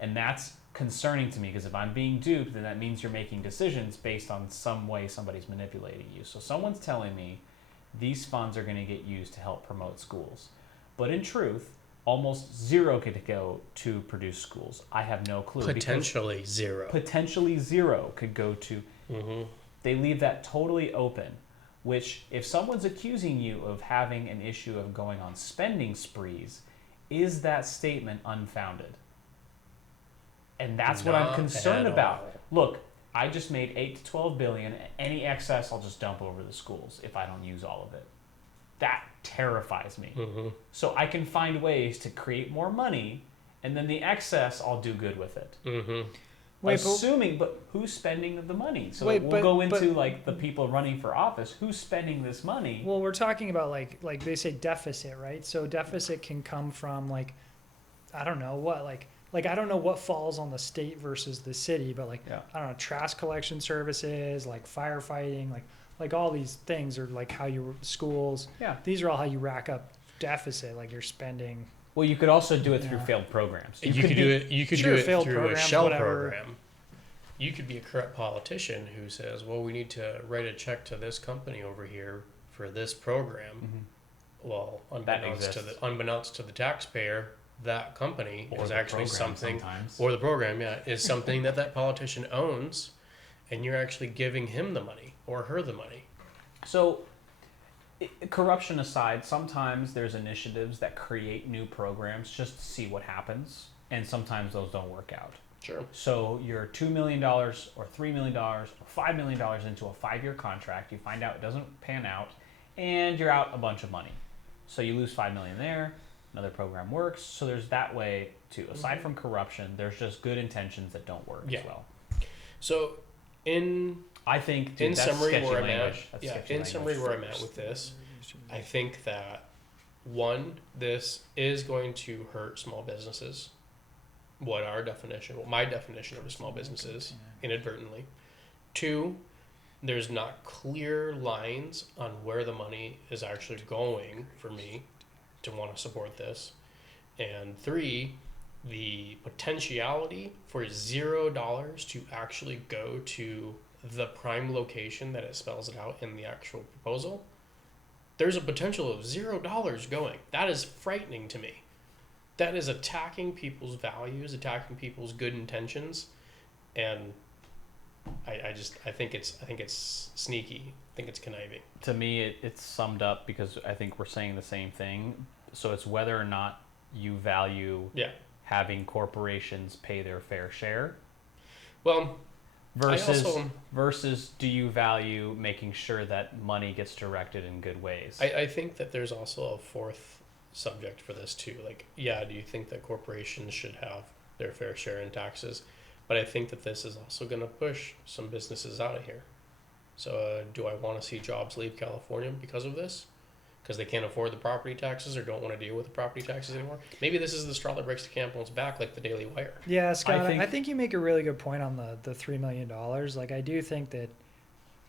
and that's concerning to me because if I'm being duped, then that means you're making decisions based on some way somebody's manipulating you. So someone's telling me these funds are going to get used to help promote schools, but in truth, almost zero could go to produce schools. I have no clue. Potentially zero. Potentially zero could go to. Mm-hmm. They leave that totally open. Which, if someone's accusing you of having an issue of going on spending sprees, is that statement unfounded? And that's what I'm concerned about. Look, I just made 8 to 12 billion. Any excess, I'll just dump over the schools if I don't use all of it. That terrifies me. Mm-hmm. So I can find ways to create more money, and then the excess, I'll do good with it. Mm-hmm. But who's spending the money? So we'll go into like the people running for office. Who's spending this money? Well, we're talking about like they say deficit, right? So deficit can come from I don't know what I don't know what falls on the state versus the city, but I don't know, trash collection services, like firefighting, like all these things are like how you schools. Yeah. These are all how you rack up deficit, like you're spending. Well, you could also do it through failed programs. You could do it through a shell program. you could be a corrupt politician who says, well, we need to write a check to this company over here for this program. Mm-hmm. Well, unbeknownst to the taxpayer, that company Or is the actually program something, sometimes. or the program, is something that politician owns, and you're actually giving him the money or her the money. So, corruption aside, sometimes there's initiatives that create new programs just to see what happens, and sometimes those don't work out. Sure. So you're $2 million or $3 million or $5 million into a 5-year contract. You find out it doesn't pan out, and you're out a bunch of money. So you lose $5 million there. Another program works. So there's that way too. Aside from corruption, there's just good intentions that don't work as well. So I think in summary where I'm at with this, I think that one, this is going to hurt small businesses. What my definition of a small business is, inadvertently. 2, there's not clear lines on where the money is actually going for me to want to support this. And 3, the potentiality for $0 to actually go to the prime location that it spells it out in the actual proposal. There's a potential of $0 going. That is frightening to me. That is attacking people's values, attacking people's good intentions, and I think it's sneaky. I think it's conniving. To me, it's summed up because I think we're saying the same thing. So it's whether or not you value having corporations pay their fair share. Well, versus do you value making sure that money gets directed in good ways? I think that there's also a fourth subject for this too. Like, do you think that corporations should have their fair share in taxes? But I think that this is also going to push some businesses out of here. So do I want to see jobs leave California because of this? Because they can't afford the property taxes or don't want to deal with the property taxes anymore? Maybe this is the straw that breaks the camel's back, like the Daily Wire. Yeah, Scott, I think you make a really good point on the $3 million. Like, I do think that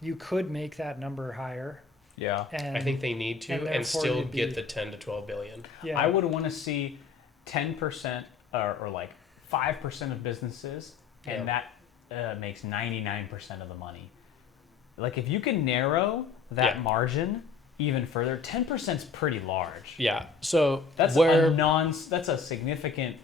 you could make that number higher. Yeah. And I think they need to, and still get the 10 to 12 billion. Yeah. I would want to see 10% or like 5% of businesses, and that makes 99% of the money. Like, if you can narrow that margin even further, 10% is pretty large. Yeah. So that's that's a significant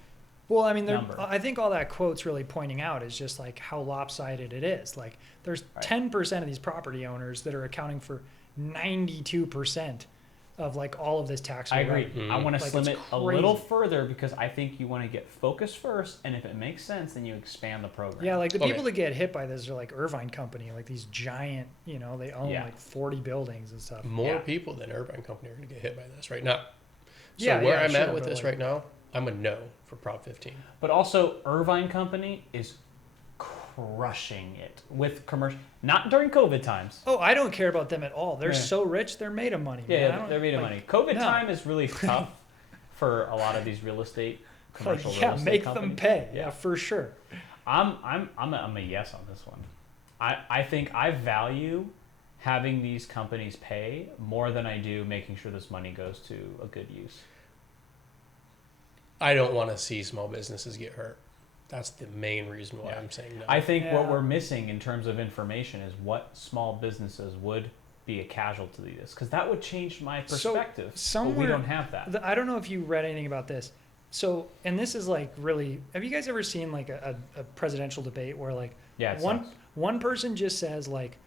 Well, I mean, number. I think all that quote's really pointing out is just like how lopsided it is. Like, there's 10% of these property owners that are accounting for 92% of like all of this tax. I agree. Mm-hmm. I want to slim it a little further because I think you want to get focused first, and if it makes sense, then you expand the program. Yeah, like the people that get hit by this are like Irvine Company, like these giant, they own like 40 buildings and stuff. More people than Irvine Company are going to get hit by this right now. So where I'm at with this right now, I'm a no for Prop 15. But also, Irvine Company is crushing it with commercial, not during COVID times. Oh, I don't care about them at all. They're so rich, they're made of money. Yeah, they're made of money. COVID time is really tough for a lot of these real estate, commercial real estate make companies. them pay. Yeah, for sure. I'm a yes on this one. I think I value having these companies pay more than I do making sure this money goes to a good use. I don't want to see small businesses get hurt. That's the main reason why I'm saying no. I think what we're missing in terms of information is what small businesses would be a casualty to this, because that would change my perspective. But we don't have that. I don't know if you read anything about this. So, and this is like really, have you guys ever seen like a presidential debate where like one person just says like,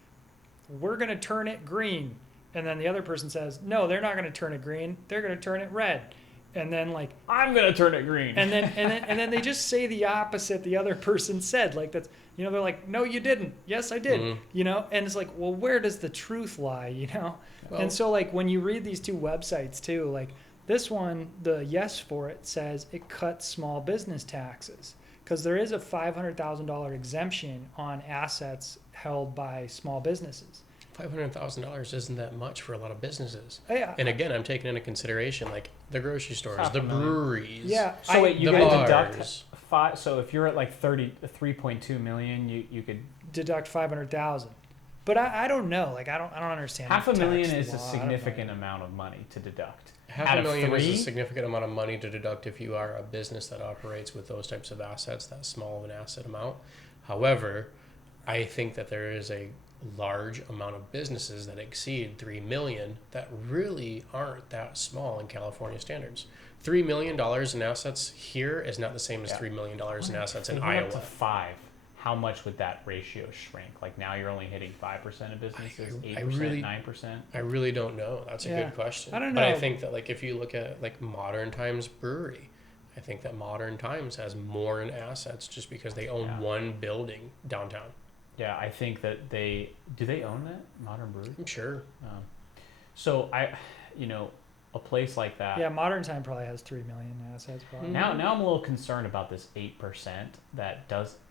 we're going to turn it green. And then the other person says, no, they're not going to turn it green. They're going to turn it red. And then like, I'm going to turn it green. And then they just say the opposite the other person said. Like, that's, they're like, no, you didn't. Yes, I did. Mm-hmm. And it's like, well, where does the truth lie, Well, and so like when you read these two websites too, like this one, the yes for it says it cuts small business taxes because there is a $500,000 exemption on assets held by small businesses. $500,000 isn't that much for a lot of businesses. Yeah. And again, I'm taking into consideration like the grocery stores, the breweries. Yeah. So wait, you the could bars. deduct five. So if you're at like 3.2 million, you could deduct 500,000. But I don't know. Like I don't understand. $500,000 is a significant amount of money to deduct. $500,000 is a significant amount of money to deduct if you are a business that operates with those types of assets, that small of an asset amount. However, I think that there is a large amount of businesses that exceed 3 million that really aren't that small in California standards. $3 million in assets here is not the same as $3 million in assets in If we went Iowa. up to 5, how much would that ratio shrink? Like now you're only hitting 5% of businesses, 8%, 9%. I really don't know. That's a good question. I don't But I know. think that like if you look at like Modern Times Brewery, I think that Modern Times has more in assets just because they own one building downtown. Yeah, I think that they own that Modern Brewery? I'm sure. So a place like that. Yeah, Modern Time probably has 3 million assets. Probably. Now I'm a little concerned about this 8% that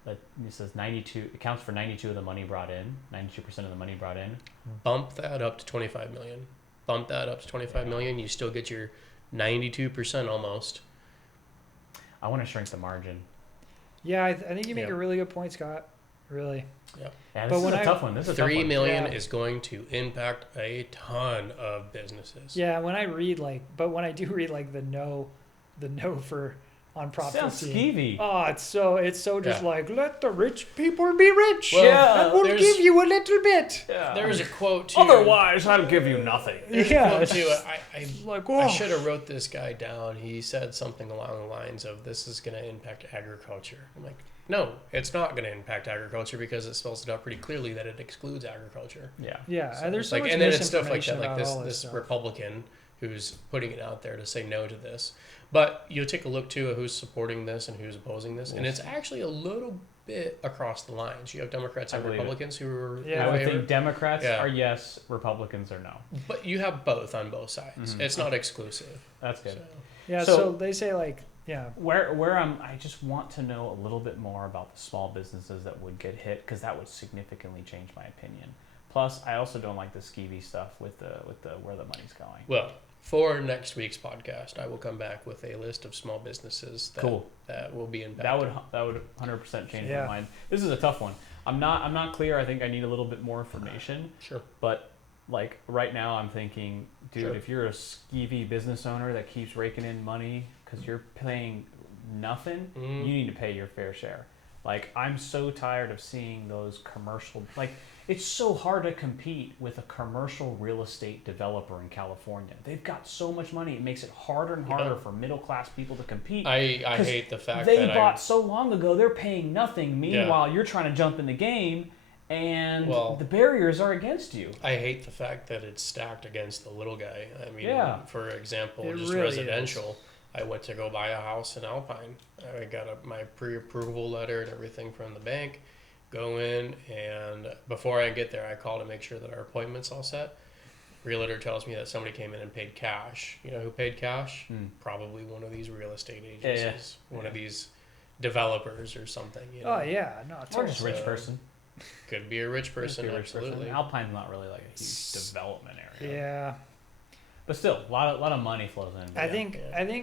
it says 92. It counts for 92 of the money brought in, 92% of the money brought in. Bump that up to 25 million. Bump that up to 25 million. You still get your 92% almost. I want to shrink the margin. Yeah, I think you make a really good point, Scott. Really. Yep. Yeah, this is a tough one. This is a tough 3 one. million Yeah. is going to impact a ton of businesses. Yeah, when I do read like the no for on Prop Sounds 15. skeevy. Oh, it's so just Yeah. like let the rich people be rich. Well, Yeah, and we'll there's- give you a little bit. Yeah. There was a quote too. Otherwise, I'll give you nothing. There's a Yeah, quote it's too. just I like I oh. should have wrote this guy down. He said something along the lines of, "This is going to impact agriculture." I'm like, no, it's not going to impact agriculture because it spells it out pretty clearly that it excludes agriculture. Yeah. Yeah, So and there's it's so like, much and then it's stuff like misinformation that, like about all this stuff. Republican who's putting it out there to say no to this. But you'll take a look too at who's supporting this and who's opposing this, and it's actually a little bit across the lines. You have Democrats and Republicans who are Yeah. I would in favor, think Democrats Yeah. are yes, Republicans are no. but you have both on both sides. Mhm. It's not exclusive. That's good. So, Yeah, So- so they say like yeah. Where I just want to know a little bit more about the small businesses that would get hit because that would significantly change my opinion. Plus, I also don't like the skeevy stuff with the where the money's going. well, for next week's podcast, I will come back with a list of small businesses that will be impacted. That would 100% change Yeah. my mind. This is a tough one. I'm not clear. I think I need a little bit more information. Sure. But like right now, I'm thinking, dude, Sure. if you're a skeevy business owner that keeps raking in money because you're paying nothing, Mhm. you need to pay your fair share. Like I'm so tired of seeing those commercial. Like it's so hard to compete with a commercial real estate developer in California. They've got so much money. It makes it harder and harder for middle class people to compete. I 'Cause hate the fact they that bought so long ago. They're paying nothing. Meanwhile, you're trying to jump in the game, and Well, the barriers are against you. I hate the fact that it's stacked against the little guy. I mean, Yeah. for example, It just really residential. I went to go buy a house in Alpine. I got my pre-approval letter and everything from the bank. Go in, and before I get there, I call to make sure that our appointment's all set. Realtor tells me that somebody came in and paid cash. You know who paid cash? Probably one of these real estate agencies, one of these developers or something. You know? Oh yeah, no, Or totally. just a rich person. Could be a rich person, Could be a rich absolutely. person. Alpine's not really like a huge development area. Yeah, But still, a lot of money flows in. I think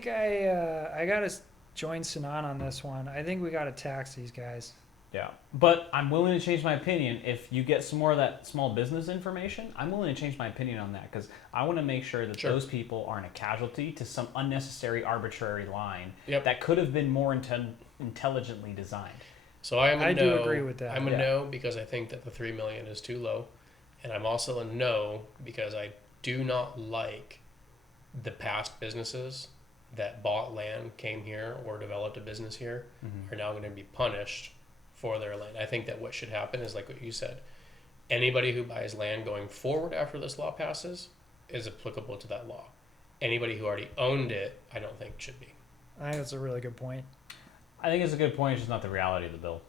I gotta join Sinan on this one. I think we gotta tax these guys. Yeah, but I'm willing to change my opinion if you get some more of that small business information. I'm willing to change my opinion on that because I want to make sure that Sure. those people aren't a casualty to some unnecessary arbitrary line Yep. that could have been more intelligently designed. So I am a I no. do agree with that. I'm a Yeah. no because I think that the 3 million is too low, and I'm also a no because I do not like the past businesses that bought land, came here, or developed a business here are now going to be punished for their land. I think that what should happen is like what you said. Anybody who buys land going forward after this law passes is applicable to that law. Anybody who already owned it, I don't think should be. I think that's a really good point. I think it's a good point. It's just not the reality of the bill.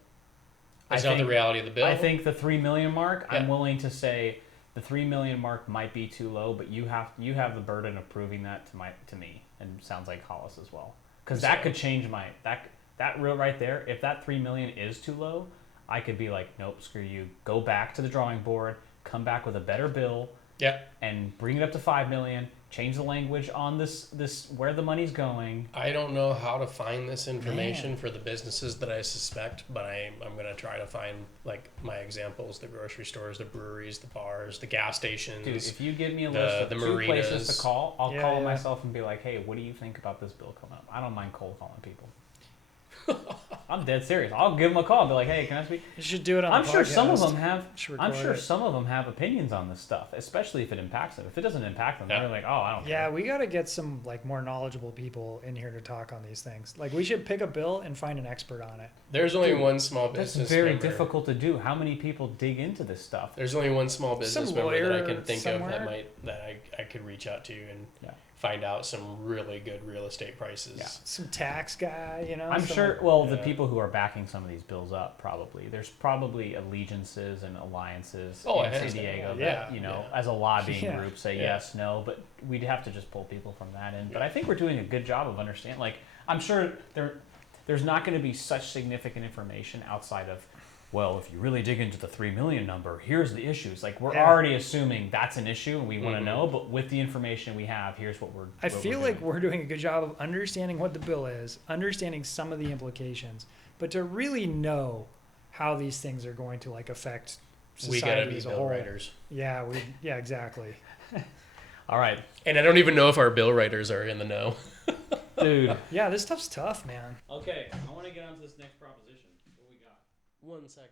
It's not the reality of the bill. I think the 3 million mark. I'm Yeah. willing to say the 3 million mark might be too low, but you have the burden of proving that to me, and sounds like Hollis as well, because that could change that real right there. If that 3 million is too low, I could be like, nope, screw you. Go back to the drawing board, come back with a better bill, Yeah. and bring it up to 5 million. Change the language on this where the money's going. I don't know how to find this information for the businesses that I suspect, but I'm going to try to find like my examples: the grocery stores, the breweries, the bars, the gas stations. Dude, if you give me a the- list of the 2 places marinas. to call, I'll Yeah, call yeah. myself and be like, hey, what do you think about this bill coming up? I don't mind cold calling people. I'm dead serious. I'll give them a call and be like, hey, can I speak? You should do it on I'm the sure podcast. some of them have. Should I'm record sure it. some of them have opinions on this stuff, especially if it impacts them. If it doesn't impact them, they're like, oh, I don't Yeah, care. we got to get some like more knowledgeable people in here to talk on these things. Like we should pick a bill and find an expert on it. There's only one small That's business very member. difficult to do. How many people dig into this stuff? There's only one small business Some member that I lawyer can think somewhere. of that I could reach out to and Yeah. find out some really good real estate prices. Yeah. Some tax guy, you know. I'm someone- sure. Well, the Yeah. people who are backing some of these bills up, probably there's probably allegiances and alliances Oh, in it has San to. Diego Yeah. that Yeah. as a lobbying Yeah. group say Yeah. yes, no, but we'd have to just pull people from that end. But I think we're doing a good job of understanding. Like I'm sure there's not going to be such significant information outside of. Well, if you really dig into the 3 million number, here's the issues. Like we're Yeah. already assuming that's an issue and we want to Mhm. know, but with the information we have, here's what we're. I what feel we're like doing. we're doing a good job of understanding what the bill is, understanding some of the implications, but to really know how these things are going to like affect We society gotta be as a bill whole. writers. Yeah, exactly. All right, And I don't even know if our bill writers are in the know. dude. Yeah, this stuff's tough, man. Okay, I want to get on to this next proposition. What we got? 1 second.